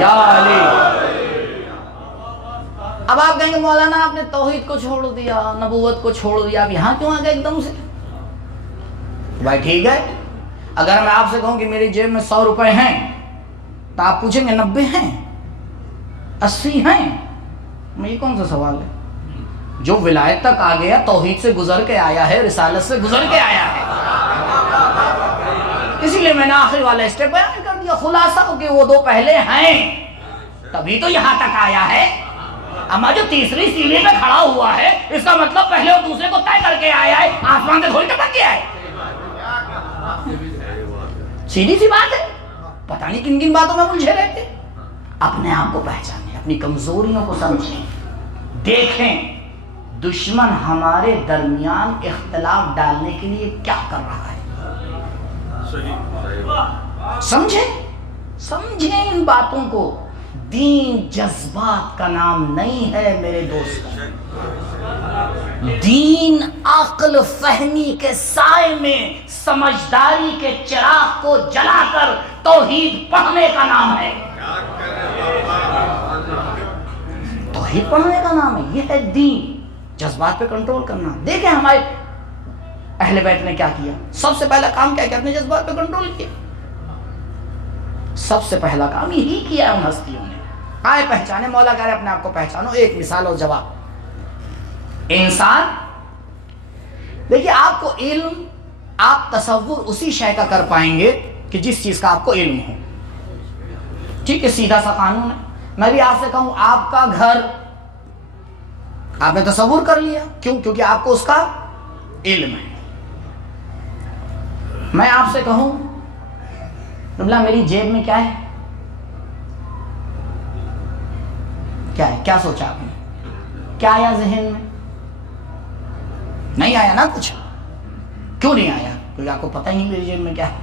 یا علی۔ اب آپ کہیں گے مولانا آپ نے توحید کو چھوڑ دیا، نبوت کو چھوڑ دیا، اب یہاں کیوں آ گئے ایک دم سے؟ بھائی ٹھیک ہے، اگر میں آپ سے کہوں کہ میری جیب میں 100 روپے ہیں تو آپ پوچھیں گے 90 ہیں 80 ہیں؟ میں یہ کون سا سوال ہے؟ جو ولایت تک آ گیا توحید سے گزر کے آیا ہے، رسالت سے گزر کے آیا ہے، اسی لیے میں نے آخری والا اسٹیپ بیان کر دیا، خلاصہ ہو کہ وہ 2 پہلے ہیں تبھی تو یہاں تک آیا ہے۔ اما جو تیسری سیڑھی پہ کھڑا ہوا ہے اس کا مطلب پہلے اور دوسرے کو طے کر کے آیا ہے، آسمان سے تھوڑی ٹپک گیا ہے۔ سیدھی سی بات ہے، پتہ نہیں کن کن باتوں میں الجھے رہتے۔ اپنے آپ کو پہچانیں، اپنی کمزوریوں کو سمجھیں، دیکھیں دشمن ہمارے درمیان اختلاف ڈالنے کے لیے کیا کر رہا ہے، سمجھیں ان باتوں کو۔ دین جذبات کا نام نہیں ہے میرے دوست، دین عقل فہمی کے سائے میں سمجھداری کے چراغ کو جلا کر توحید پڑھنے کا نام ہے، توحید پڑھنے کا نام ہے، یہ ہے دین۔ جذبات پہ کنٹرول کرنا۔ دیکھیں ہمارے اہل بیت نے کیا کیا، سب سے پہلا کام کیا اپنے جذبات پہ کنٹرول کیا، سب سے پہلا کام یہی کیا ہے ان ہستیوں نے۔ آئے پہچانے، مولا کہہ رہے اپنے آپ کو پہچانو۔ ایک مثال اور جواب، انسان دیکھیے آپ کو علم، آپ تصور اسی شے کا کر پائیں گے کہ جس چیز کا آپ کو علم ہو، ٹھیک ہے، سیدھا سا قانون ہے۔ میں بھی آپ سے کہوں آپ کا گھر آپ نے تصور کر لیا، کیوں؟ کیونکہ آپ کو اس کا علم ہے۔ میں آپ سے کہوں ربلا میری جیب میں کیا ہے، کیا ہے، کیا سوچا آپ نے، کیا آیا ذہن میں؟ نہیں آیا نا کچھ؟ کیوں نہیں آیا؟ کیونکہ آپ کو پتہ ہی نہیں میری جیب میں کیا ہے۔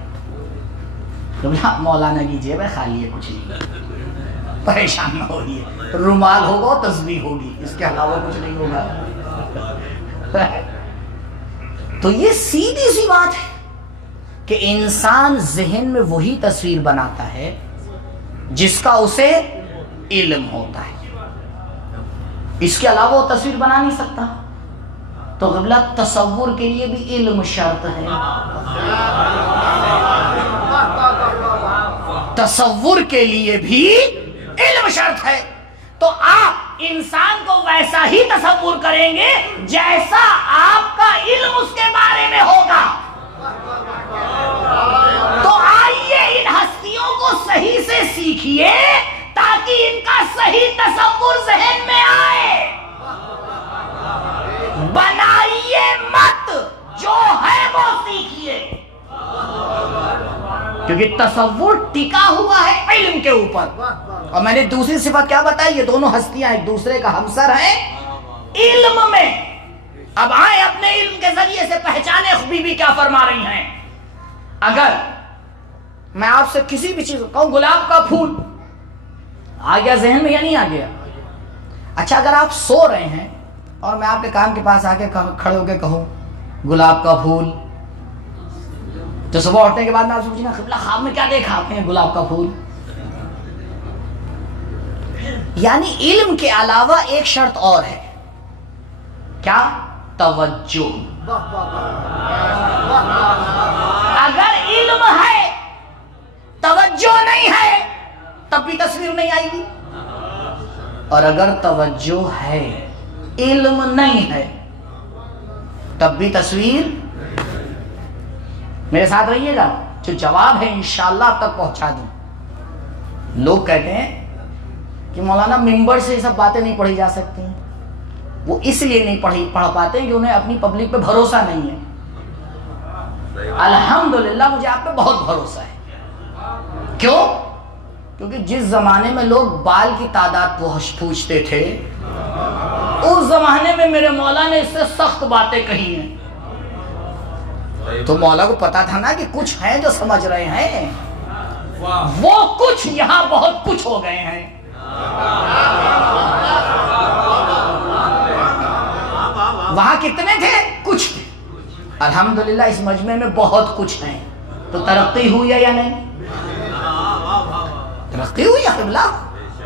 ربلا مولانا کی جیب ہے، خالی ہے، کچھ نہیں، پریشان نہ ہوئیے، رومال ہوگا اور تسبیح ہوگی، اس کے علاوہ کچھ نہیں ہوگا۔ تو یہ سیدھی سی بات ہے کہ انسان ذہن میں وہی تصویر بناتا ہے جس کا اسے علم ہوتا ہے، اس کے علاوہ وہ تصویر بنا نہیں سکتا۔ تو قبلہ تصور کے لیے بھی علم شرط ہے، تصور کے لیے بھی علم شرط ہے۔ تو آپ انسان کو ویسا ہی تصور کریں گے جیسا آپ کا علم اس کے بارے میں ہوگا۔ تو آئیے ان ہستیوں کو صحیح سے سیکھیے تاکہ ان کا صحیح تصور ذہن میں آئے، بنائیے مت، جو ہے وہ سیکھیے، کیونکہ تصور ٹکا ہوا ہے علم کے اوپر۔ اور میں نے دوسری صفت کیا بتائی، یہ دونوں ہستیاں ایک دوسرے کا ہمسر ہیں علم میں۔ اب آئیں اپنے علم کے ذریعے سے پہچانے بی بی کیا فرما رہی ہیں۔ اگر میں آپ سے کسی بھی چیز کہوں گلاب کا پھول، آ گیا ذہن میں یا نہیں آ گیا؟ اچھا اگر آپ سو رہے ہیں اور میں آپ کے کان کے پاس آ کے کھڑے ہو کے کہوں گلاب کا پھول، تو صبح اٹھنے کے بعد میں آپ سے پوچھنا قبلہ خواب میں کیا دیکھا آپ نے؟ گلاب کا پھول. یعنی علم کے علاوہ ایک شرط اور ہے، کیا؟ توجہ. اگر علم ہے توجہ نہیں ہے تب بھی تصویر نہیں آئے گی، اور اگر توجہ ہے علم نہیں ہے تب بھی تصویر. میرے ساتھ رہیے گا، جو جواب ہے انشاءاللہ آپ تک پہنچا دوں. لوگ کہتے ہیں کہ مولانا منبر سے یہ سب باتیں نہیں پڑھی جا سکتی، وہ اس لیے نہیں پڑھ پاتے کہ انہیں اپنی پبلک پہ بھروسہ نہیں ہے. الحمدللہ مجھے آپ پہ بہت بھروسہ ہے. کیوں؟ کیونکہ جس زمانے میں لوگ بال کی تعداد پوچھتے تھے اس زمانے میں میرے مولا نے اس سے سخت باتیں کہی ہیں. تو مولا کو پتا تھا نا کہ کچھ ہیں جو سمجھ رہے ہیں، وہ کچھ یہاں بہت کچھ ہو گئے ہیں. وہاں کتنے تھے؟ کچھ تھے. الحمدللہ اس مجمع میں بہت کچھ ہیں. تو ترقی ہوئی ہے یا نہیں؟ ترقی ہوئی ہے قبلہ،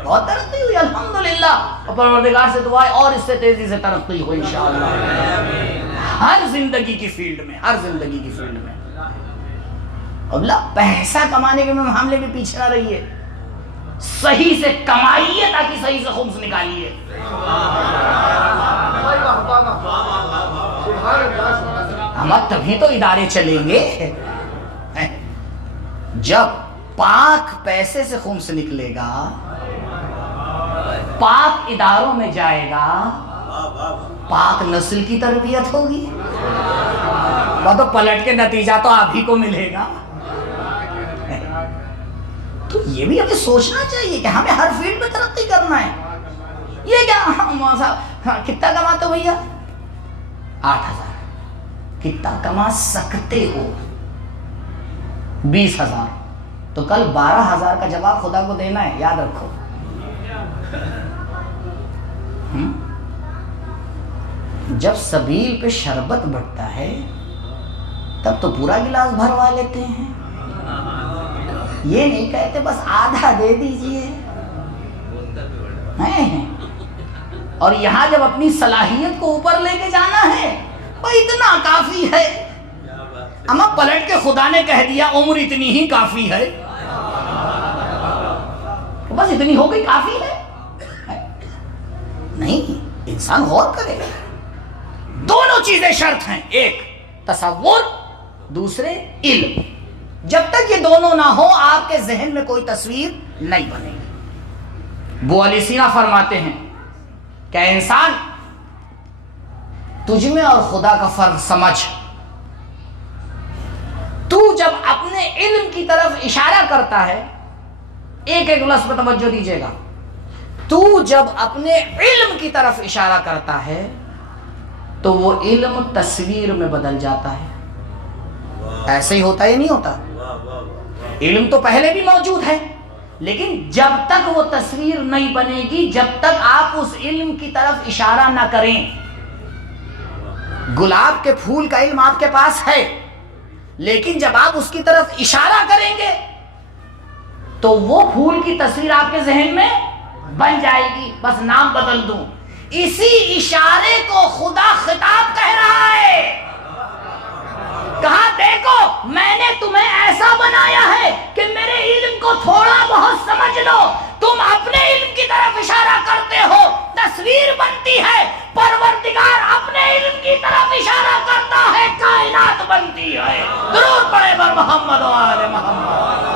بہت ترقی ہوئی الحمدللہ. اور پروردگار سے دعا ہے اور اس سے تیزی سے ترقی ہو انشاءاللہ ہر زندگی کی فیلڈ میں، ہر زندگی کی فیلڈ میں. قبلہ پیسہ کمانے کے معاملے میں پیچھے نہ رہیے، صحیح سے کمائیے تاکہ صحیح سے خمس نکالیے. ہم تبھی تو ادارے چلیں گے جب پاک پیسے سے خمس نکلے گا، پاک اداروں میں جائے گا، پاک نسل کی تربیت ہوگی. وہ تو پلٹ کے نتیجہ تو آپ ہی کو ملے گا. تو یہ بھی ہمیں سوچنا چاہیے کہ ہمیں ہر فیلڈ میں ترقی کرنا ہے. یہ کیا کتنا کماتے ہو بھیا؟ 8,000. کتنا کما سکتے ہو؟ 20,000. تو کل 12,000 کا جواب خدا کو دینا ہے، یاد رکھو. جب سبیل پہ شربت بٹتا ہے تب تو پورا گلاس بھروا لیتے ہیں. یہ نہیں کہتے بس آدھا دے دیجئے. اور یہاں جب اپنی صلاحیت کو اوپر لے کے جانا ہے بھائی اتنا کافی ہے. اما پلٹ کے خدا نے کہہ دیا عمر اتنی ہی کافی ہے، بس اتنی ہو گئی کافی ہے. نہیں، انسان غور کرے. دونوں چیزیں شرط ہیں، ایک تصور، دوسرے علم. جب تک یہ دونوں نہ ہو آپ کے ذہن میں کوئی تصویر نہیں بنے گی. ابو علی سینا فرماتے ہیں کہ اے انسان، تجھ میں اور خدا کا فرق سمجھ. تو جب اپنے علم کی طرف اشارہ کرتا ہے، ایک ایک لفظ پر توجہ دیجیے گا، تو جب اپنے علم کی طرف اشارہ کرتا ہے تو وہ علم تصویر میں بدل جاتا ہے. ایسے ہی ہوتا ہے نہیں ہوتا؟ علم تو پہلے بھی موجود ہے، لیکن جب تک وہ تصویر نہیں بنے گی، جب تک آپ اس علم کی طرف اشارہ نہ کریں. گلاب کے پھول کا علم آپ کے پاس ہے، لیکن جب آپ اس کی طرف اشارہ کریں گے تو وہ پھول کی تصویر آپ کے ذہن میں بن جائے گی. بس نام بدل دوں. اسی اشارے کو خدا خطاب کہہ رہا ہے. کہا دیکھو میں نے تمہیں ایسا بنایا ہے کہ میرے علم کو تھوڑا بہت سمجھ لو. تم اپنے علم کی طرف اشارہ کرتے ہو، تصویر بنتی ہے. پروردگار اپنے علم کی طرف اشارہ کرتا ہے، کائنات بنتی ہے. درود پڑھے بر محمد و آل محمد.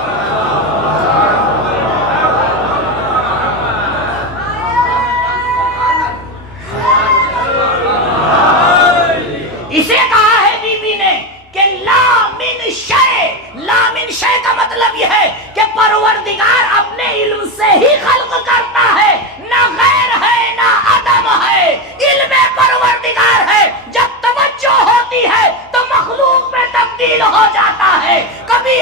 اسے کہا ہے بی بی نے کہ لا من شے. لا من شے کا مطلب یہ ہے کہ پروردگار اپنے علم سے ہی خلق کرتا ہے، نہ غیر ہے نہ عدم ہے. علم پروردگار ہے. جب توجہ ہوتی ہے تو مخلوق میں تبدیل ہو جاتا ہے. کبھی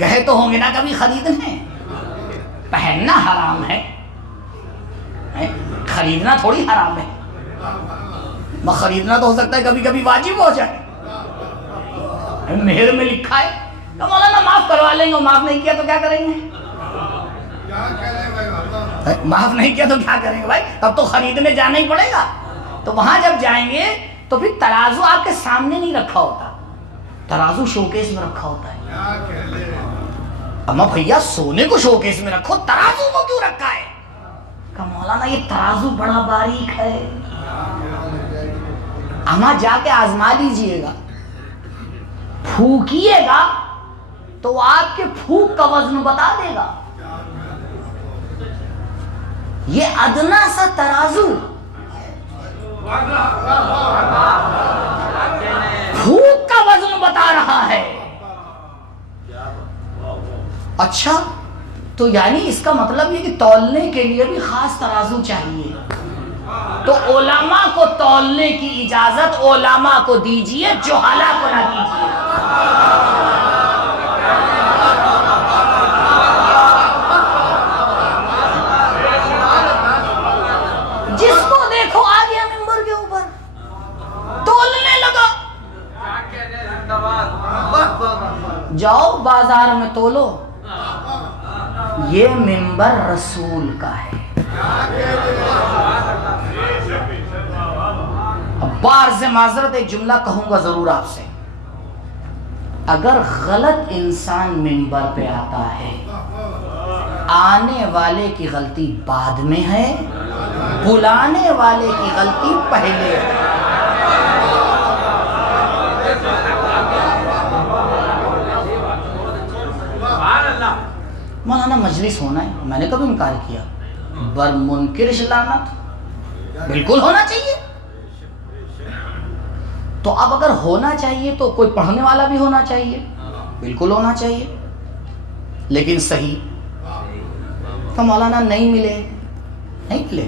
گئے تو ہوں گے نا کبھی خریدنے. پہننا حرام ہے, خریدنا تھوڑی حرام ہے. خریدنا تو ہو سکتا ہے کبھی کبھی واجب ہو جائے. مہر میں لکھا ہے تو مولانا معاف کروا لیں گے, معاف نہیں کیا تو کیا کریں گے؟ معاف نہیں کیا تو کیا کریں گے بھائی؟ تب تو خریدنے جانا ہی پڑے گا. تو وہاں جب جائیں گے تو پھر ترازو آپ کے سامنے نہیں رکھا ہوتا, ترازو شوکیس میں رکھا ہوتا ہے. اما بھیا سونے کو شوکیس میں رکھو, ترازو کو کیوں رکھا ہے؟ کہ مولانا یہ ترازو بڑا باریک ہے. اما جا کے آزما لیجئے گا, پھونکیے گا تو وہ آپ کے پھونک کا وزن بتا دے گا. یہ ادنا سا ترازو پھونک کا وزن بتا رہا ہے. اچھا, تو یعنی اس کا مطلب یہ کہ تولنے کے لیے بھی خاص ترازو چاہیے. تو علماء کو تولنے کی اجازت علماء کو دیجئے, جہالہ کو نہ دیجئے. جس کو دیکھو آ گیا ممبر کے اوپر تولنے لگا. جاؤ بازار میں تولو, یہ ممبر رسول کا ہے. اب بار سے معذرت ایک جملہ کہوں گا ضرور آپ سے. اگر غلط انسان ممبر پہ آتا ہے, آنے والے کی غلطی بعد میں ہے, بلانے والے کی غلطی پہلے ہے. مولانا مجلس ہونا ہے, میں نے کبھی انکار کیا. بر منکر لعنت, بالکل ہونا چاہیے. تو اب اگر ہونا چاہیے تو کوئی پڑھنے والا بھی ہونا چاہیے, بالکل ہونا چاہیے, لیکن صحیح. تو مولانا نہیں ملے, نہیں ملے.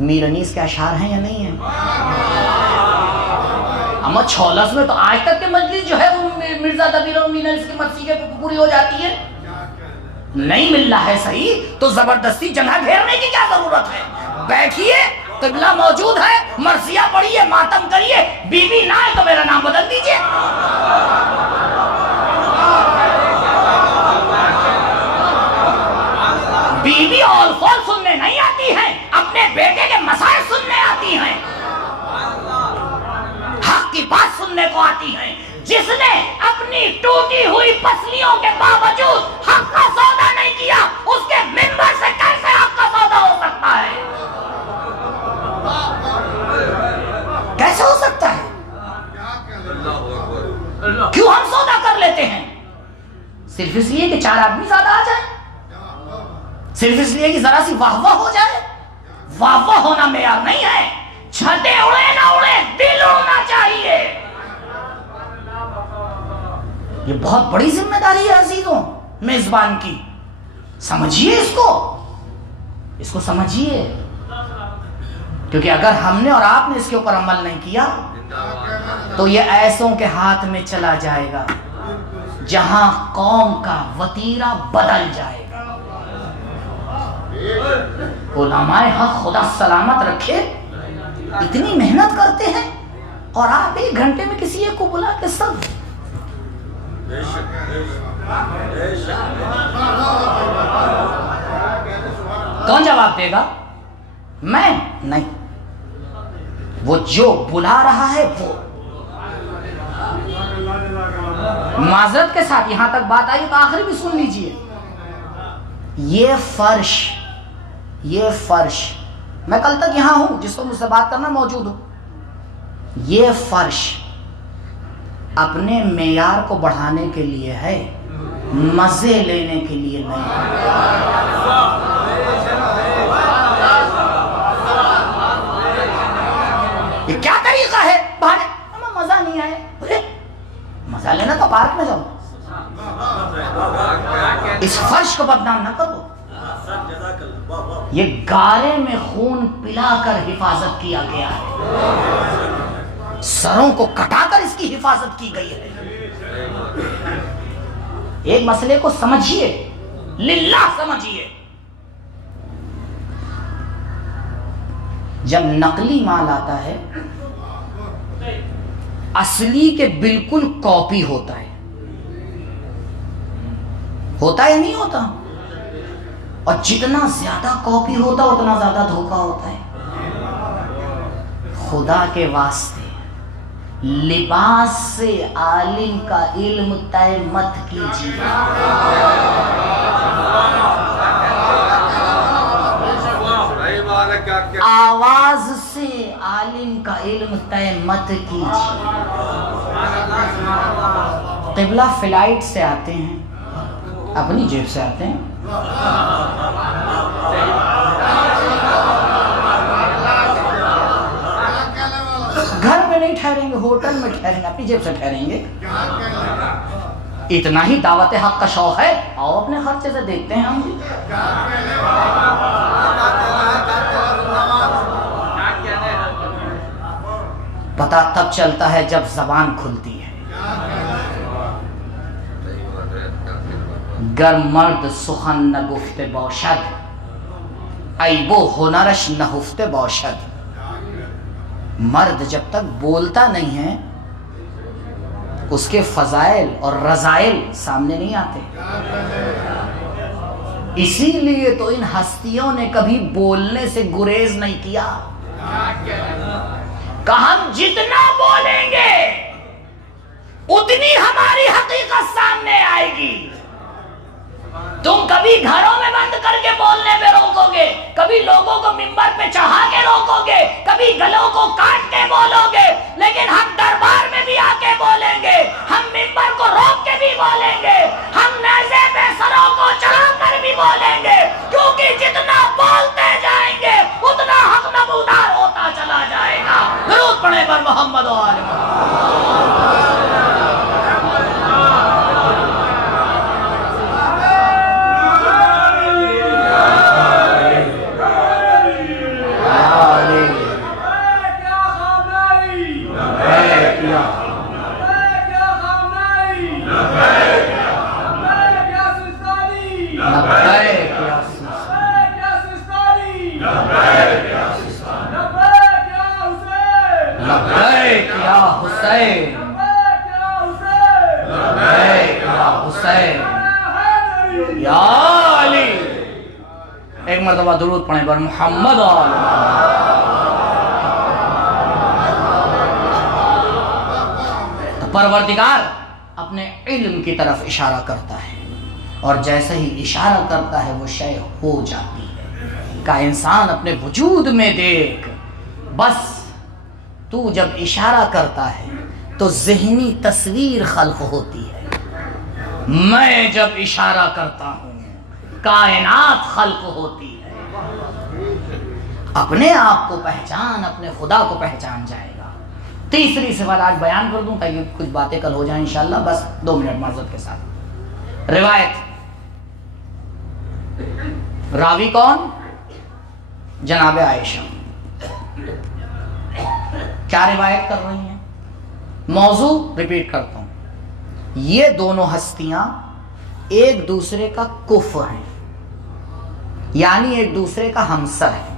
میر انیس کے اشعار ہیں یا نہیں ہیں؟ اما چھولس میں تو آج تک کے مجلس جو ہے وہ مرزا دبیر اور میر انیس کی مرضی کے پوری ہو جاتی ہے. نہیں مل رہا ہے صحیح, تو زبردستی جگہ گھیرنے کی کیا ضرورت ہے؟ بیٹھیے, قبلہ موجود ہے, مرثیہ پڑھیے, ماتم کریے. بیوی نہ ہے تو میرا نام بدل دیجئے. بیوی اور فول سننے نہیں آتی ہیں, اپنے بیٹے کے مسائل سننے آتی ہیں, حق کی بات سننے کو آتی ہیں. جس نے اپنی ٹوٹی ہوئی پسلیوں کے باوجود حق کا سودا نہیں کیا, اس کے منبر سے کیسے حق کا سودا ہو سکتا ہے؟ کیسے ہو سکتا ہے؟ کیوں ہم سودا کر لیتے ہیں؟ صرف اس لیے کہ 4 آدمی زیادہ آ جائیں, صرف اس لیے کہ ذرا سی واہ واہ ہو جائے. واہ واہ ہونا معیار نہیں ہے. چھتیں اڑے نہ اڑے, دل اڑنا چاہیے. یہ بہت بڑی ذمہ داری ہے عزیزوں میزبان کی. سمجھیے اس کو سمجھیے, کیونکہ اگر ہم نے اور آپ نے اس کے اوپر عمل نہیں کیا تو یہ ایسوں کے ہاتھ میں چلا جائے گا جہاں قوم کا وتیرہ بدل جائے گا. علماء حق خدا سلامت رکھے اتنی محنت کرتے ہیں, اور آپ 1 گھنٹے میں کسی ایک کو بلا کے سب کون جواب دے گا؟ میں نہیں, وہ جو بلا رہا ہے وہ. معذرت کے ساتھ یہاں تک بات آئی تو آخری بھی سن لیجئے. یہ فرش میں کل تک یہاں ہوں, جس کو مجھ سے بات کرنا موجود ہوں. یہ فرش اپنے معیار کو بڑھانے کے لیے ہے, مزے لینے کے لیے نہیں. یہ کیا طریقہ ہے؟ ہمیں مزہ نہیں آئے, مزہ لینا تو پارک میں جاؤ. اس فرش کو بدنام نہ کرو. یہ گارے میں خون پلا کر حفاظت کیا گیا ہے, سروں کو کٹا کر اس کی حفاظت کی گئی ہے. ایک مسئلے کو سمجھیے، للہ سمجھیے. جب نقلی مال آتا ہے اصلی کے بالکل کاپی ہوتا ہے یا نہیں ہوتا؟ اور جتنا زیادہ کاپی ہوتا اتنا زیادہ دھوکہ ہوتا ہے. خدا کے واسطے لباس سے عالم کا علم طے مت کیجیے. آواز سے عالم کا علم طے مت کیجیے. قبلہ فلائٹ سے آتے ہیں، اپنی جیب سے آتے ہیں. گھر میں نہیں ٹھہریں گے، ہوٹل میں ٹھہریں گے، اپنی جیب سے ٹھہریں گے. اتنا ہی دعوت حق کا شوق ہے، آؤ اپنے خرچے سے دیکھتے ہیں ہم. پتہ تب چلتا ہے جب زبان کھلتی ہے. گر مرد سخن نہ گفته باشد، عیب و ہنرش نہفته باشد. مرد جب تک بولتا نہیں ہے اس کے فضائل اور رذائل سامنے نہیں آتے. اسی لیے تو ان ہستیوں نے کبھی بولنے سے گریز نہیں کیا کہ ہم جتنا بولیں گے اتنی ہماری حقیقت سامنے آئے گی. تم کبھی گھروں میں بند کر کے بولنے پہ روکو گے، کبھی لوگوں کو ممبر پہ چڑھا کے روکو گے، کبھی گلوں کو کاٹ کے بولو گے، لیکن ہم دربار میں بھی آ کے بولیں گے، ہم ممبر کو روک کے بھی بولیں گے، ہم نیزے پہ سروں کو چڑھا کر بھی بولیں گے. کیونکہ جتنا بولتے جائیں گے اتنا حق نمودار ہوتا چلا جائے گا. درود پڑھیں پر محمد و آل محمد. یا علی. ایک مرتبہ درود پڑھیں پر محمد و آل محمد. پروردگار اپنے علم کی طرف اشارہ کرتا ہے اور جیسے ہی اشارہ کرتا ہے وہ شے ہو جاتی ہے. کہ انسان اپنے وجود میں دیکھ، بس تو جب اشارہ کرتا ہے تو ذہنی تصویر خلق ہوتی ہے. میں جب اشارہ کرتا ہوں کائنات خلق ہوتی ہے. اپنے آپ کو پہچان، اپنے خدا کو پہچان جائے گا. تیسری صفت آج بیان کر دوں تاکہ کچھ باتیں کل ہو جائیں انشاءاللہ. بس 2 منٹ معذرت کے ساتھ. روایت، راوی کون؟ جناب عائشہ. کیا روایت کر رہی ہیں؟ موضوع ریپیٹ کرتا ہوں. یہ دونوں ہستیاں ایک دوسرے کا کف ہیں، یعنی ایک دوسرے کا ہمسر ہے.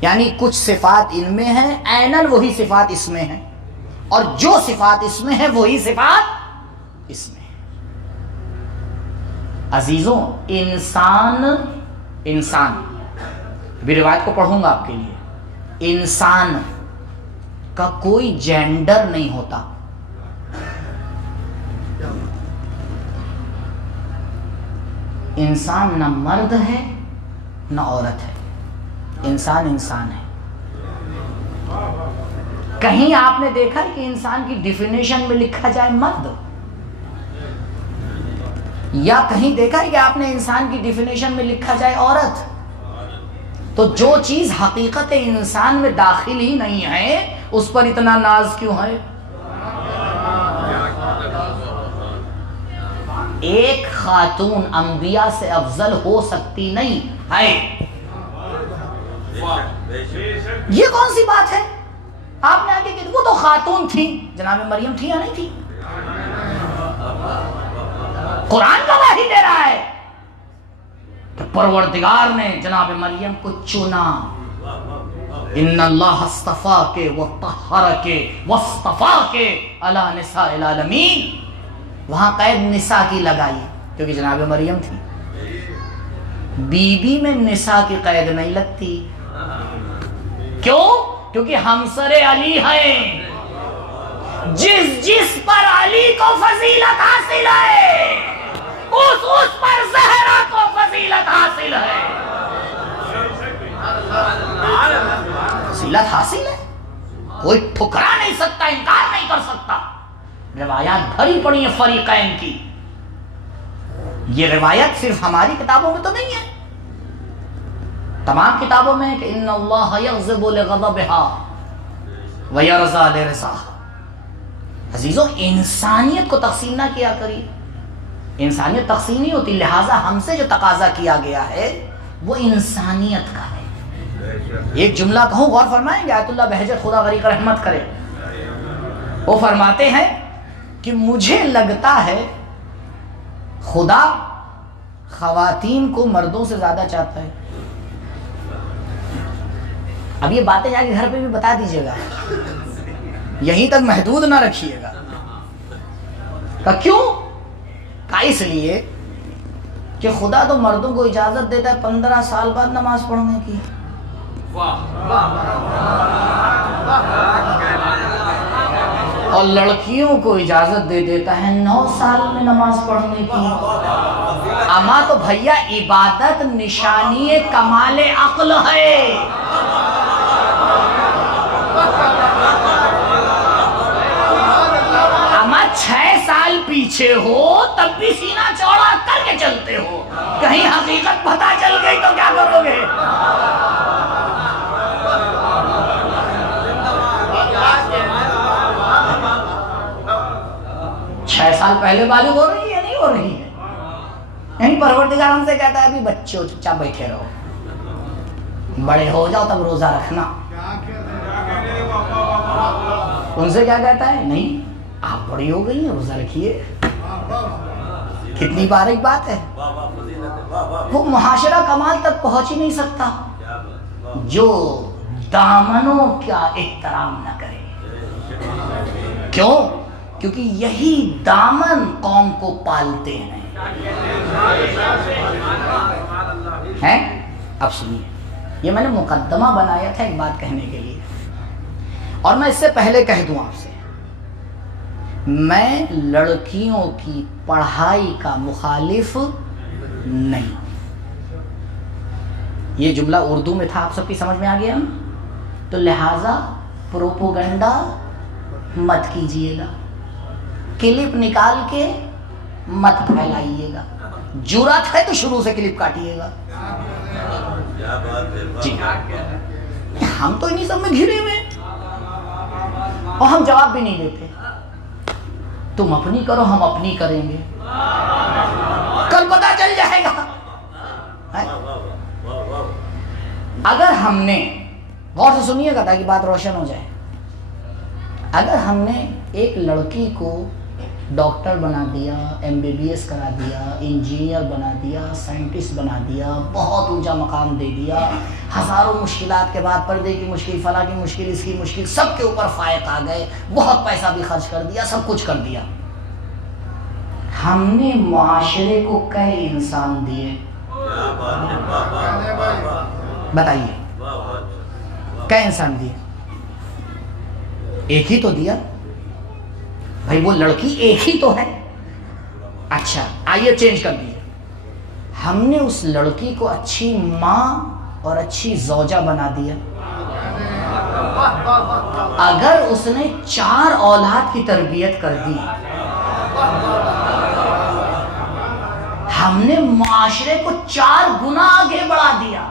یعنی کچھ صفات ان میں ہیں، عیناً وہی صفات اس میں ہیں، اور جو صفات اس میں ہیں وہی صفات اس میں ہیں. عزیزوں، انسان بھی روایت کو پڑھوں گا آپ کے لیے. انسان کا کوئی جینڈر نہیں ہوتا. انسان نہ مرد ہے نہ عورت ہے، انسان ہے. کہیں آپ نے دیکھا کہ انسان کی ڈیفینیشن میں لکھا جائے مرد، یا کہیں دیکھا کہ آپ نے انسان کی ڈیفینیشن میں لکھا جائے عورت؟ تو جو چیز حقیقت انسان میں داخل ہی نہیں ہے اس پر اتنا ناز کیوں ہے؟ ایک خاتون انبیاء سے افضل ہو سکتی نہیں ہے. یہ کون سی بات ہے؟ آپ نے آگے کہ وہ تو خاتون تھی، جناب مریم تھی یا نہیں تھی؟ قرآن گواہی دے رہا ہے کہ پروردگار نے جناب مریم کو چنا. ان اللہ اصطفاک وطہرک واصطفاک علی نساء العالمین. وہاں قید نساء کی لگائی کیونکہ جناب مریم تھی. بی بی میں نساء کی قید نہیں لگتی. کیوں؟ کیونکہ ہمسر علی ہیں. جس پر علی کو فضیلت حاصل ہے اس پر زہرا کو فضیلت حاصل ہے. فضیلت حاصل ہے، کوئی ٹھکرا نہیں سکتا، انکار نہیں کر سکتا. روایات بھری پڑی ہیں فریقین کی. یہ روایت صرف ہماری کتابوں میں تو نہیں ہے، تمام کتابوں میں کہ ان اللہ یغضب لغضبها ویرضى لرضاها. عزیزوں، انسانیت کو تقسیم نہ کیا کریے. انسانیت تقسیم نہیں ہوتی، لہٰذا ہم سے جو تقاضا کیا گیا ہے وہ انسانیت کا ہے. ایک جملہ کہوں، غور فرمائیں گے. آیت اللہ بہجت خدا غریق رحمت کرے، وہ فرماتے ہیں کہ مجھے لگتا ہے خدا خواتین کو مردوں سے زیادہ چاہتا ہے. اب یہ باتیں جا کے گھر پہ بھی بتا دیجیے گا، یہیں تک محدود نہ رکھیے گا. کہ کیوں؟ کہ اس لیے کہ خدا تو مردوں کو اجازت دیتا ہے 15 سال بعد نماز پڑھنے کی، اور لڑکیوں کو اجازت دے دیتا ہے 9 سال میں نماز پڑھنے کی. اما تو بھیا عبادت نشانی کمال عقل ہے. اما 6 سال پیچھے ہو تب بھی سینہ چوڑا کر کے چلتے ہو، کہیں حقیقت پتہ چل گئی تو کیا کرو گے؟ چھ سال پہلے بالغ ہو رہی ہے نہیں ہو رہی ہے؟ نہیں، پروردگار ہم سے کہتا ہے ابھی بچے ہو چپ چاپ بیٹھے رہو، بڑے ہو جاؤ تب روزہ رکھنا. ان سے کیا کہتا ہے؟ نہیں، آپ بڑی ہو گئی ہیں روزہ رکھیے. کتنی باریک بات ہے. وہ معاشرہ کمال تک پہنچ ہی نہیں سکتا جو دامنوں کا احترام نہ کرے. کیوں؟ کیونکہ یہی دامن قوم کو پالتے ہیں. اب سنیے، یہ میں نے مقدمہ بنایا تھا ایک بات کہنے کے لیے، اور میں اس سے پہلے کہہ دوں آپ سے، میں لڑکیوں کی پڑھائی کا مخالف نہیں. یہ جملہ اردو میں تھا، آپ سب کی سمجھ میں آ گیا، تو لہٰذا پروپوگنڈا مت کیجئے گا، کلپ نکال کے مت پھیلائیے گا. جرات ہے تو شروع سے کلپ کاٹیے گا. جی ہم تو انہی سب میں گھرے ہوئے اور ہم جواب بھی نہیں دیتے. تم اپنی کرو، ہم اپنی کریں گے، کل پتہ چل جائے گا. اگر ہم نے، غور سے سنیے گا تاکہ بات روشن ہو جائے، اگر ہم نے ایک لڑکی کو ڈاکٹر بنا دیا، MBBS کرا دیا، انجینئر بنا دیا، سائنٹسٹ بنا دیا، بہت اونچا مقام دے دیا، ہزاروں مشکلات کے بعد پردے کی مشکل، فلاں کی مشکل، اس کی مشکل، سب کے اوپر فائق آ گئے، بہت پیسہ بھی خرچ کر دیا، سب کچھ کر دیا، ہم نے معاشرے کو کئی انسان دیے؟ بتائیے کئی انسان دیے؟ ایک ہی تو دیا بھائی، وہ لڑکی ایک ہی تو ہے. اچھا آئیے چینج کر دیجیے، ہم نے اس لڑکی کو اچھی ماں اور اچھی زوجہ بنا دیا. اگر اس نے 4 اولاد کی تربیت کر دی، ہم نے معاشرے کو 4 گنا آگے بڑھا دیا.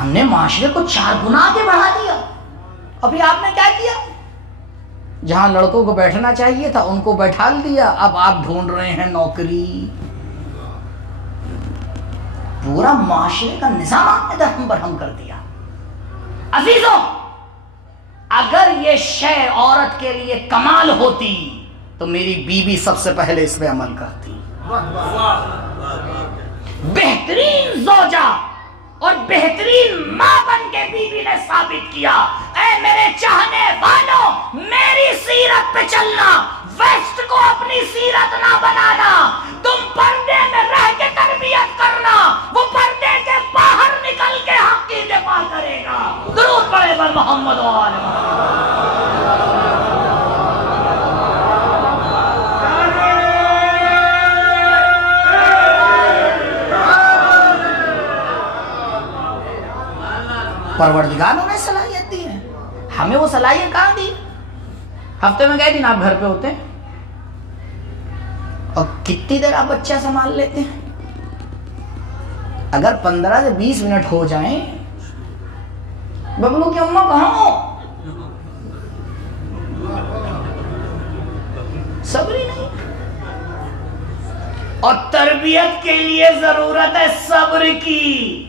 ہم نے معاشرے کو 4 گنا آگے بڑھا دیا. ابھی آپ نے کیا کیا؟ جہاں لڑکوں کو بیٹھنا چاہیے تھا ان کو بیٹھا دیا. اب آپ ڈھونڈ رہے ہیں نوکری. پورا معاشرے کا نظام آپ نے درہم برہم کر دیا. عزیزوں، اگر یہ شے عورت کے لیے کمال ہوتی تو میری بیوی سب سے پہلے اس پہ عمل کرتی. بہترین زوجہ اور بہترین ماں بن کے بیوی نے ثابت کیا، اے میرے چاہنے والوں، میری سیرت پہ چلنا، ویسٹ کو اپنی سیرت نہ بنانا. تم پردے میں رہ کے تربیت کرنا، وہ پردے کے باہر نکل کے حق کی دفاع کرے گا. درود پڑھے بر محمد و آل محمد. پروردگار نے صلاحیت دی ہے، ہمیں وہ صلاحیت کہاں دی؟ ہفتے میں کئی دن آپ گھر پہ ہوتے ہیں اور کتنی دیر آپ بچہ سنبھال لیتے ہیں؟ اگر 15 سے 20 منٹ ہو جائیں، ببلو کی اماں کہاں ہو؟ صبر ہی نہیں. اور تربیت کے لیے ضرورت ہے صبر کی.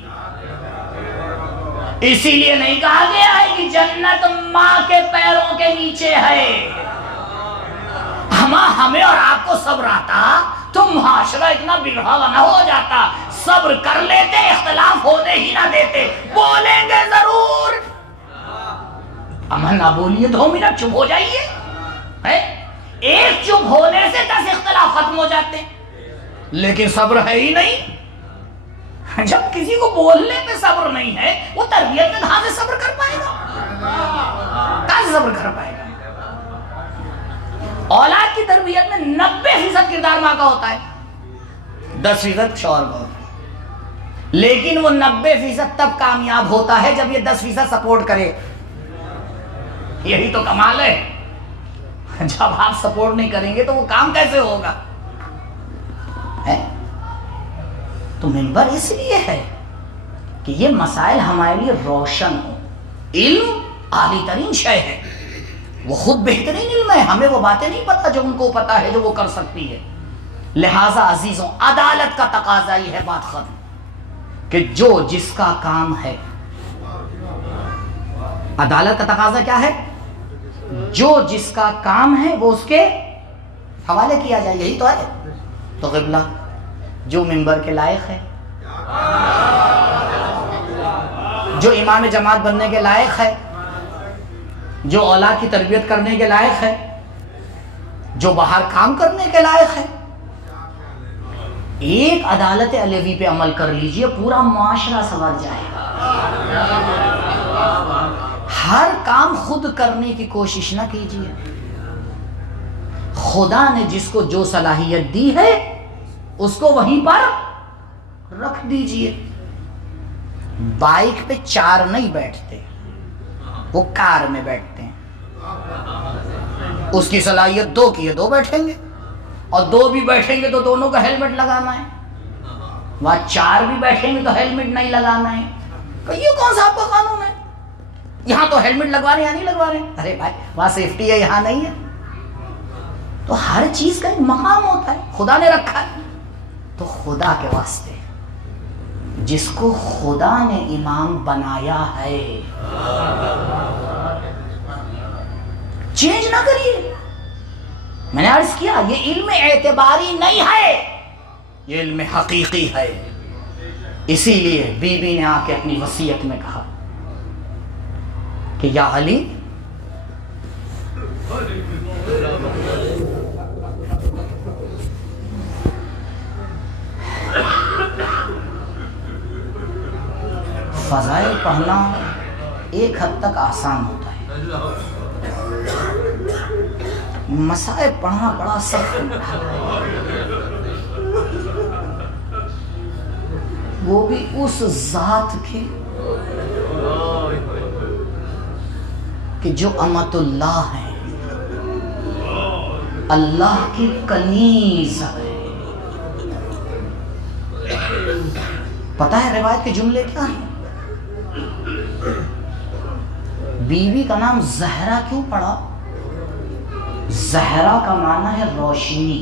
اسی لیے نہیں کہا گیا ہے کہ جنت ماں کے پیروں کے نیچے ہے. ہمیں اور آپ کو صبر آتا تو معاشرہ اتنا بگڑا نہ ہو جاتا. صبر کر لیتے، اختلاف ہونے ہی نہ دیتے. بولیں گے ضرور، امن نہ بولیے 2 منٹ چپ ہو جائیے. ایک چپ ہونے سے 10 اختلاف ختم ہو جاتے ہیں. لیکن صبر ہے ہی نہیں. جب کسی کو بولنے پہ صبر نہیں ہے، وہ تربیت میں کہاں سے صبر کر پائے گا؟ کہاں سے صبر کر پائے گا؟ اولاد کی تربیت میں 90% کردار ماں کا ہوتا ہے، 10% شوہر کا ہوتا ہے. لیکن وہ 90% تب کامیاب ہوتا ہے جب یہ 10% سپورٹ کرے. یہی تو کمال ہے. جب آپ سپورٹ نہیں کریں گے تو وہ کام کیسے ہوگا؟ تو منبر اس لیے ہے کہ یہ مسائل ہمارے لیے روشن ہو. علم عالی ترین شے ہے، وہ خود بہترین علم ہے. ہمیں وہ باتیں نہیں پتا جو ان کو پتا ہے، جو وہ کر سکتی ہے. لہٰذا عزیزوں، عدالت کا تقاضا یہ ہے، بات ختم، کہ جو جس کا کام ہے. عدالت کا تقاضا کیا ہے؟ جو جس کا کام ہے وہ اس کے حوالے کیا جائے. یہی تو ہے. تو قبلہ جو منبر کے لائق ہے، جو امام جماعت بننے کے لائق ہے، جو اولاد کی تربیت کرنے کے لائق ہے، جو باہر کام کرنے کے لائق ہے، ایک عدالت علیوی پہ عمل کر لیجئے، پورا معاشرہ سنور جائے گا. ہر کام خود کرنے کی کوشش نہ کیجئے. خدا نے جس کو جو صلاحیت دی ہے اس کو وہیں پر رکھ دیجئے. بائک پہ 4 نہیں بیٹھتے، وہ کار میں بیٹھتے ہیں. اس کی صلاحیت 2 کی ہے، 2 بیٹھیں گے، اور 2 بھی بیٹھیں گے تو دونوں کا ہیلمٹ لگانا ہے. وہاں 4 بھی بیٹھیں گے تو ہیلمٹ نہیں لگانا ہے. کہ یہ کون سا آپ کا قانون ہے؟ یہاں تو ہیلمٹ لگوا رہے ہیں یا نہیں لگوا رہے ہیں؟ ارے بھائی وہاں سیفٹی ہے، یہاں نہیں ہے. تو ہر چیز کا ایک مقام ہوتا ہے، خدا نے رکھا ہے. تو خدا کے واسطے جس کو خدا نے امام بنایا ہے چینج نہ کریے. میں نے عرض کیا یہ علم اعتباری نہیں ہے، یہ علم حقیقی ہے. اسی لیے بی بی نے آ کے اپنی وصیت میں کہا کہ یا علی، فضائل پڑھنا ایک حد تک آسان ہوتا ہے، مسائل پڑھنا بڑا سخت ہوتا ہے. وہ بھی اس ذات کے کہ جو امت اللہ ہے، اللہ کی کنیز ہے. پتہ ہے روایت کے جملے کیا ہیں؟ بیوی کا نام زہرا کیوں پڑا؟ زہرا کا معنی ہے روشنی.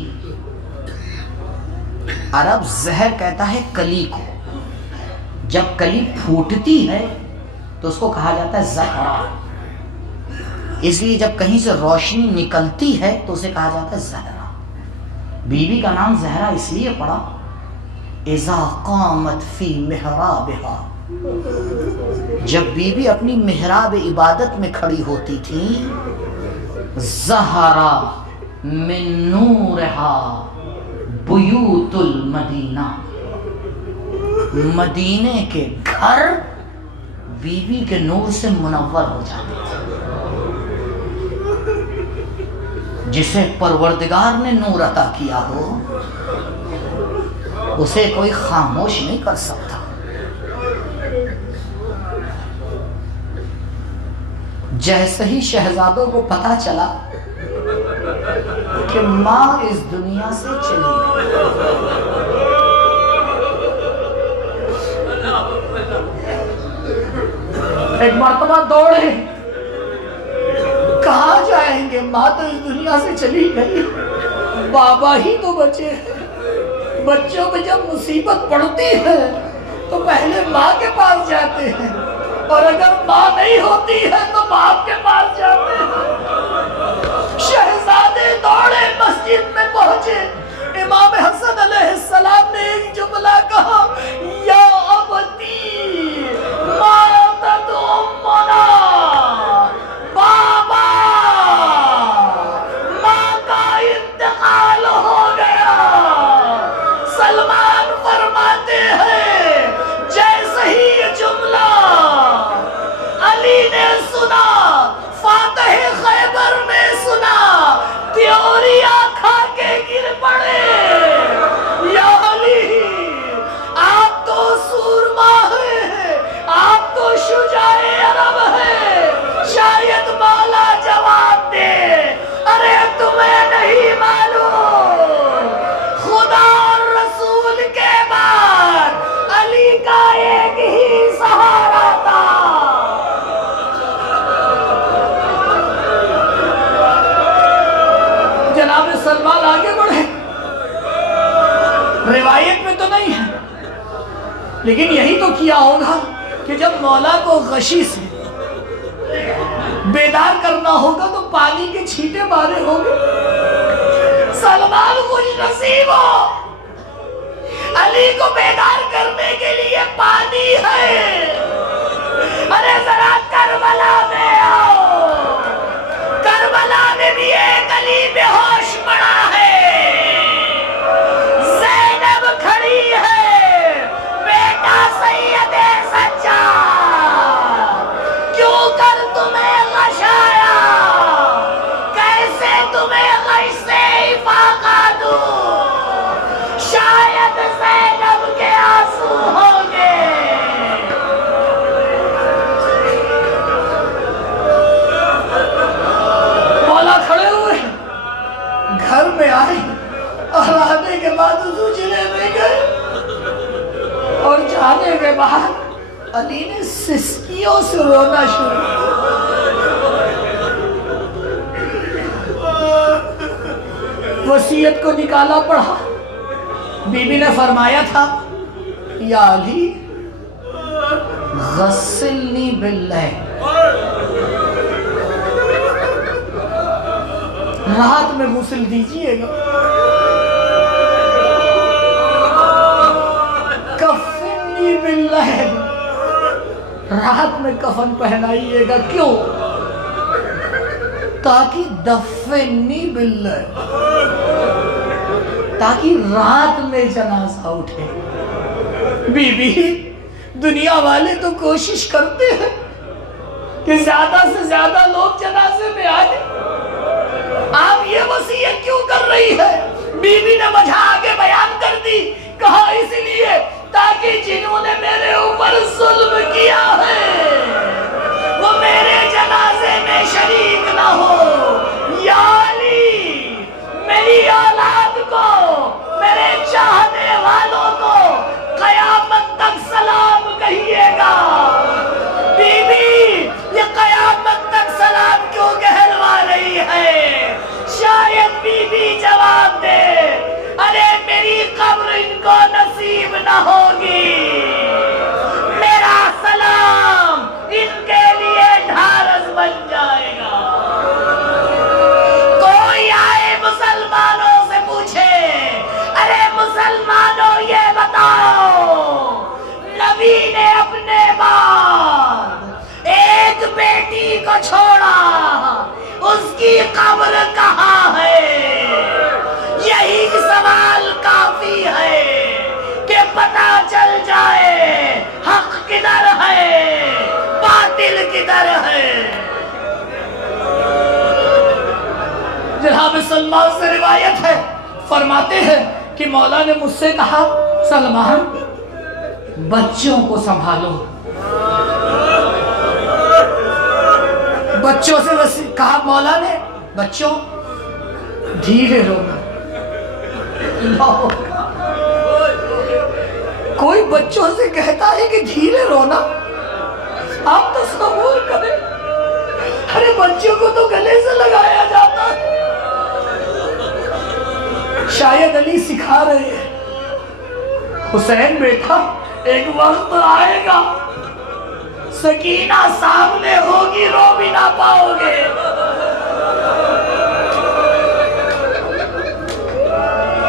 عرب زہر کہتا ہے کلی کو. جب کلی پھوٹتی ہے تو اس کو کہا جاتا ہے زہرا. اس لیے جب کہیں سے روشنی نکلتی ہے تو اسے کہا جاتا ہے زہرا. بیوی کا نام زہرا اس لیے پڑا اذا قامت فی محرابہا، جب بیوی اپنی محراب عبادت میں کھڑی ہوتی تھی، زہرا من نورہا بیوت المدینہ، مدینے کے گھر بیوی کے نور سے منور ہو جاتے تھے. جسے پروردگار نے نور عطا کیا ہو اسے کوئی خاموش نہیں کر سکتا. جیسے ہی شہزادوں کو پتا چلا کہ ماں اس دنیا سے چلی گئی، ایک مرتبہ دوڑے، کہاں جائیں گے، ماں تو اس دنیا سے چلی گئی، بابا ہی تو بچے ہیں. بچوں پہ جب مصیبت پڑتی ہے تو پہلے ماں کے پاس جاتے ہیں، اور اگر ماں نہیں ہوتی ہے تو باپ کے پاس جاتے ہیں. شہزادے دوڑے مسجد میں پہنچے. امام حسن علیہ السلام نے ایک جملہ کہا، یا ابتی ماتت امنا، بابا ماں کا انتقال ہو گیا. سلمان فرماتے ہیں جیسے ہی یہ جملہ علی نے سنا، فاتح خیبر نے سنا، تیوریا کھا کے گر پڑے. یا علی آپ تو سورما ہیں، آپ تو شجاع عرب ہیں، شاید مولا جواب دے، ارے تمہیں نہیں معلوم خدا اور رسول کے بعد علی کا ایک ہی سہارا تھا. جناب سلمان آگے بڑھے. روایت میں تو نہیں ہے لیکن یہی تو کیا ہوگا کہ جب مولا کو غشی سے بیدار کرنا ہوگا تو پانی کے چھینٹے مارے ہوں گے. سلمان خوش نصیب ہو، علی کو بیدار کرنے کے لیے پانی ہے. ارے ذرا کربلا میں آؤ، کربلا میں بھی ایک علی بے ہوش پڑا ہے، زینب کھڑی ہے، بیٹا سید سجاد کیوں کر تمہیں غشایا، کیسے تمہیں غش سے افاقہ دوں، شاید زینب کے آنسو ہوں گے. مولا کھڑے ہوئے، گھر میں آئے اور آنے کے بعد سوچنے میں گئے، اور جانے کے بعد علی نے سسکیوں سے رونا شروع کیا. وصیت کو نکالا پڑھا. بی بی نے فرمایا تھا، یا علی غسلنی باللیل، رات میں غسل دیجئے گا، کفنی باللیل، رات میں کفن پہنائیے گا. کیوں؟ تاکہ دفنی باللیل، تاکہ رات میں جنازہ اٹھے. بی بی دنیا والے تو کوشش کرتے ہیں کہ زیادہ سے زیادہ لوگ جنازے میں آئے، آپ یہ وصیت کیوں کر رہی ہے؟ بی بی نے وجہ آگے بیان کر دی. کہا اس لیے تاکہ جنہوں نے میرے اوپر ظلم کیا ہے وہ میرے جنازے میں شریک نہ ہو. یا علی میری اولاد کو، میرے چاہنے والوں کو قیامت تک سلام کہیے گا. بی بی یہ قیامت تک سلام کیوں کہلوا رہی ہے؟ شاید بی بی جواب دے، ارے میری قبر ان کو نصیب نہ ہوگی، میرا سلام ان کے لیے ڈھارس بن جائے گا. کدھر ہے، باطل کدھر ہے۔ جناب سلمان سے روایت ہے، فرماتے ہیں کہ مولا نے مجھ سے کہا سلمان بچوں کو سنبھالو، بچوں سے کہا مولا نے بچوں دھیرے رونا۔ کوئی بچوں سے کہتا ہے کہ دھیرے رونا، آپ تصور کریں، ارے بچوں کو تو گلے سے لگایا جاتا ہے۔ شاید علی سکھا رہے ہیں حسین بیٹا ایک وقت آئے گا سکینہ سامنے ہوگی رو بھی نہ پاؤ گے۔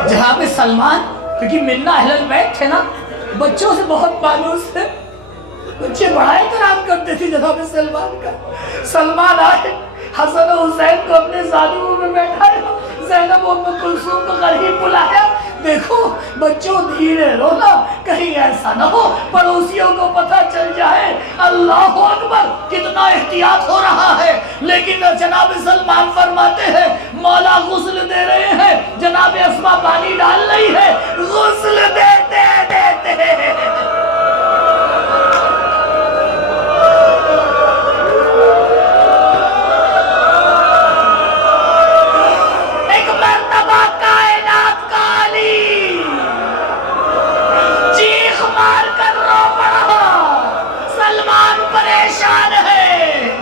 جناب سلمان کیونکہ منا اہل البیت تھے نا، بچوں سے بہت مانوس تھے، بچے بڑا احترام کرتے تھے جناب سلمان کا۔ سلمان آئے، حسن و حسین کو اپنے زانوں میں بیٹھایا، زینب و ام کلثوم کو قریب بلایا، دیکھو بچوں دھیرے رونا، کہیں ایسا نہ ہو پڑوسیوں کو پتہ چل جائے۔ اللہ اکبر، کتنا احتیاط ہو رہا ہے، لیکن جناب سلمان فرماتے ہیں مولا غسل دے رہے ہیں، جناب اسما پانی ڈال رہی ہے، غسل دیتے دیتے ایک مرتبہ کائنات کا علی چیخ مار کر رو پڑا۔ سلمان پریشان ہے۔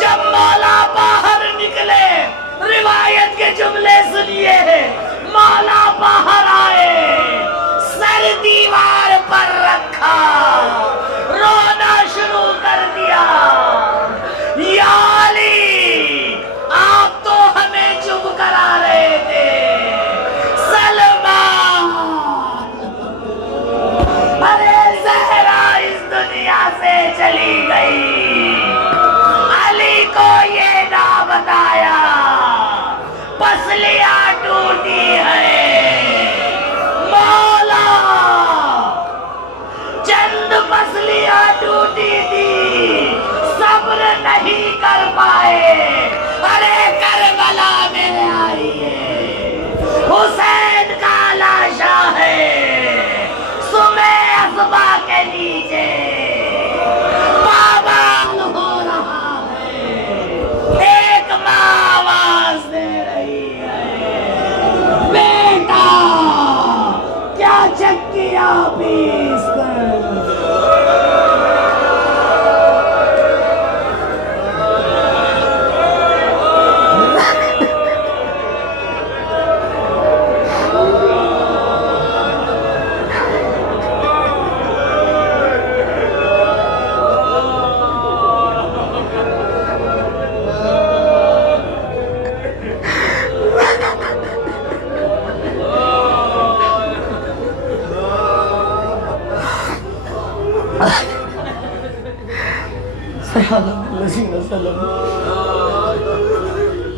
جب مولا باہر نکلے، روایت کے جملے سنیے، مولا باہر آئے، سر دیوار پر رکھا، رونا شروع کر دیا۔ یا علی آپ تو ہمیں چپ کرا رہے تھے، سلمان ارے زہرا اس دنیا سے چلی گئی، علی کو یہ نہ بتایا پسلیاں ٹوٹی ہے۔ مولا چند پسلیاں ٹوٹی تھی، صبر نہیں کر پائے، ارے کربلا میں آئیے، حسین کا لاشا ہے سمیں اصبا کے نیچے، پابال ہو رہا ہے، ایک ماں آواز دے رہی ہے بیٹا کیا چکیا پیس کر۔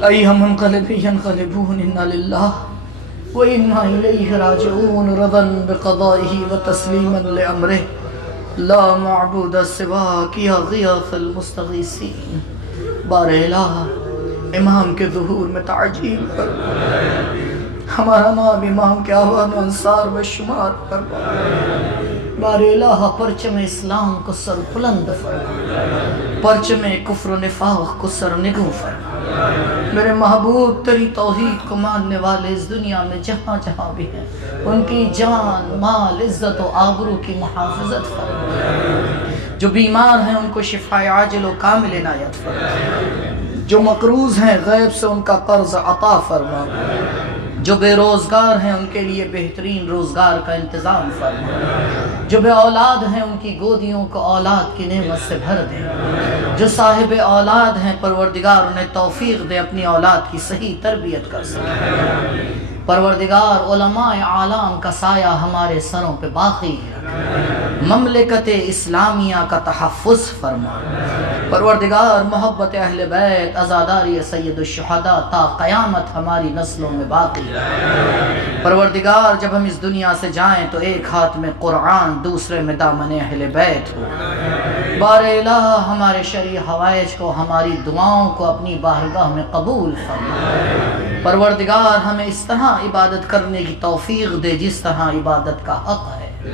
أيها منقلب ينقلبون إنا لله وإنا إليه راجعون رضا بقضائه وتسليما لأمره لا معبود سواك يا غياث المستغيثين۔ بار الہ امام کے ظہور میں تعجیل فرما، ہمارا نام امام کے آوان و انصار و شمار فرما۔ بار الہ پرچم اسلام کو سر بلند فرما، پرچم کفر و نفاق کو سر نگو فرما۔ میرے محبوب تیری توحید کو ماننے والے اس دنیا میں جہاں جہاں بھی ہیں، ان کی جان مال عزت و آبرو کی محافظت فرما۔ جو بیمار ہیں ان کو شفاء عاجل و کامل عنایت فرما، جو مقروض ہیں غیب سے ان کا قرض عطا فرما، جو بے روزگار ہیں ان کے لیے بہترین روزگار کا انتظام فرما، جو بے اولاد ہیں ان کی گودیوں کو اولاد کی نعمت سے بھر دے، جو صاحب اولاد ہیں پروردگار انہیں توفیق دے اپنی اولاد کی صحیح تربیت کر سکے۔ پروردگار علماء عالم کا سایہ ہمارے سروں پہ باقی ہے، مملکت اسلامیہ کا تحفظ فرما۔ پروردگار محبت اہل بیت، عزاداری سید الشہداء تا قیامت ہماری نسلوں میں باقی ہے۔ پروردگار جب ہم اس دنیا سے جائیں تو ایک ہاتھ میں قرآن، دوسرے میں دامن اہل بیت ہو۔ بار الہ ہمارے شرعی حوائج کو، ہماری دعاؤں کو اپنی بارگاہ میں قبول فرما۔ پروردگار ہمیں اس طرح عبادت کرنے کی توفیق دے جس طرح عبادت کا حق ہے۔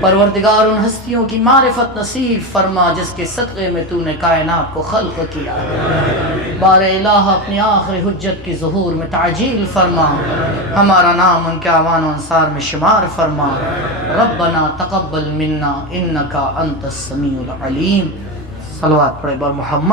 پروردگار ان ہستیوں کی معرفت نصیب فرما جس کے صدقے میں تو نے کائنات کو خلق کیا۔ بار الہ اپنی آخری حجت کی ظہور میں تعجیل فرما، ہمارا نام ان کے اعوان و انصار میں شمار فرما۔ ربنا تقبل منا انکا انت السمیع العلیم۔ صلوات پڑھے بر محمد۔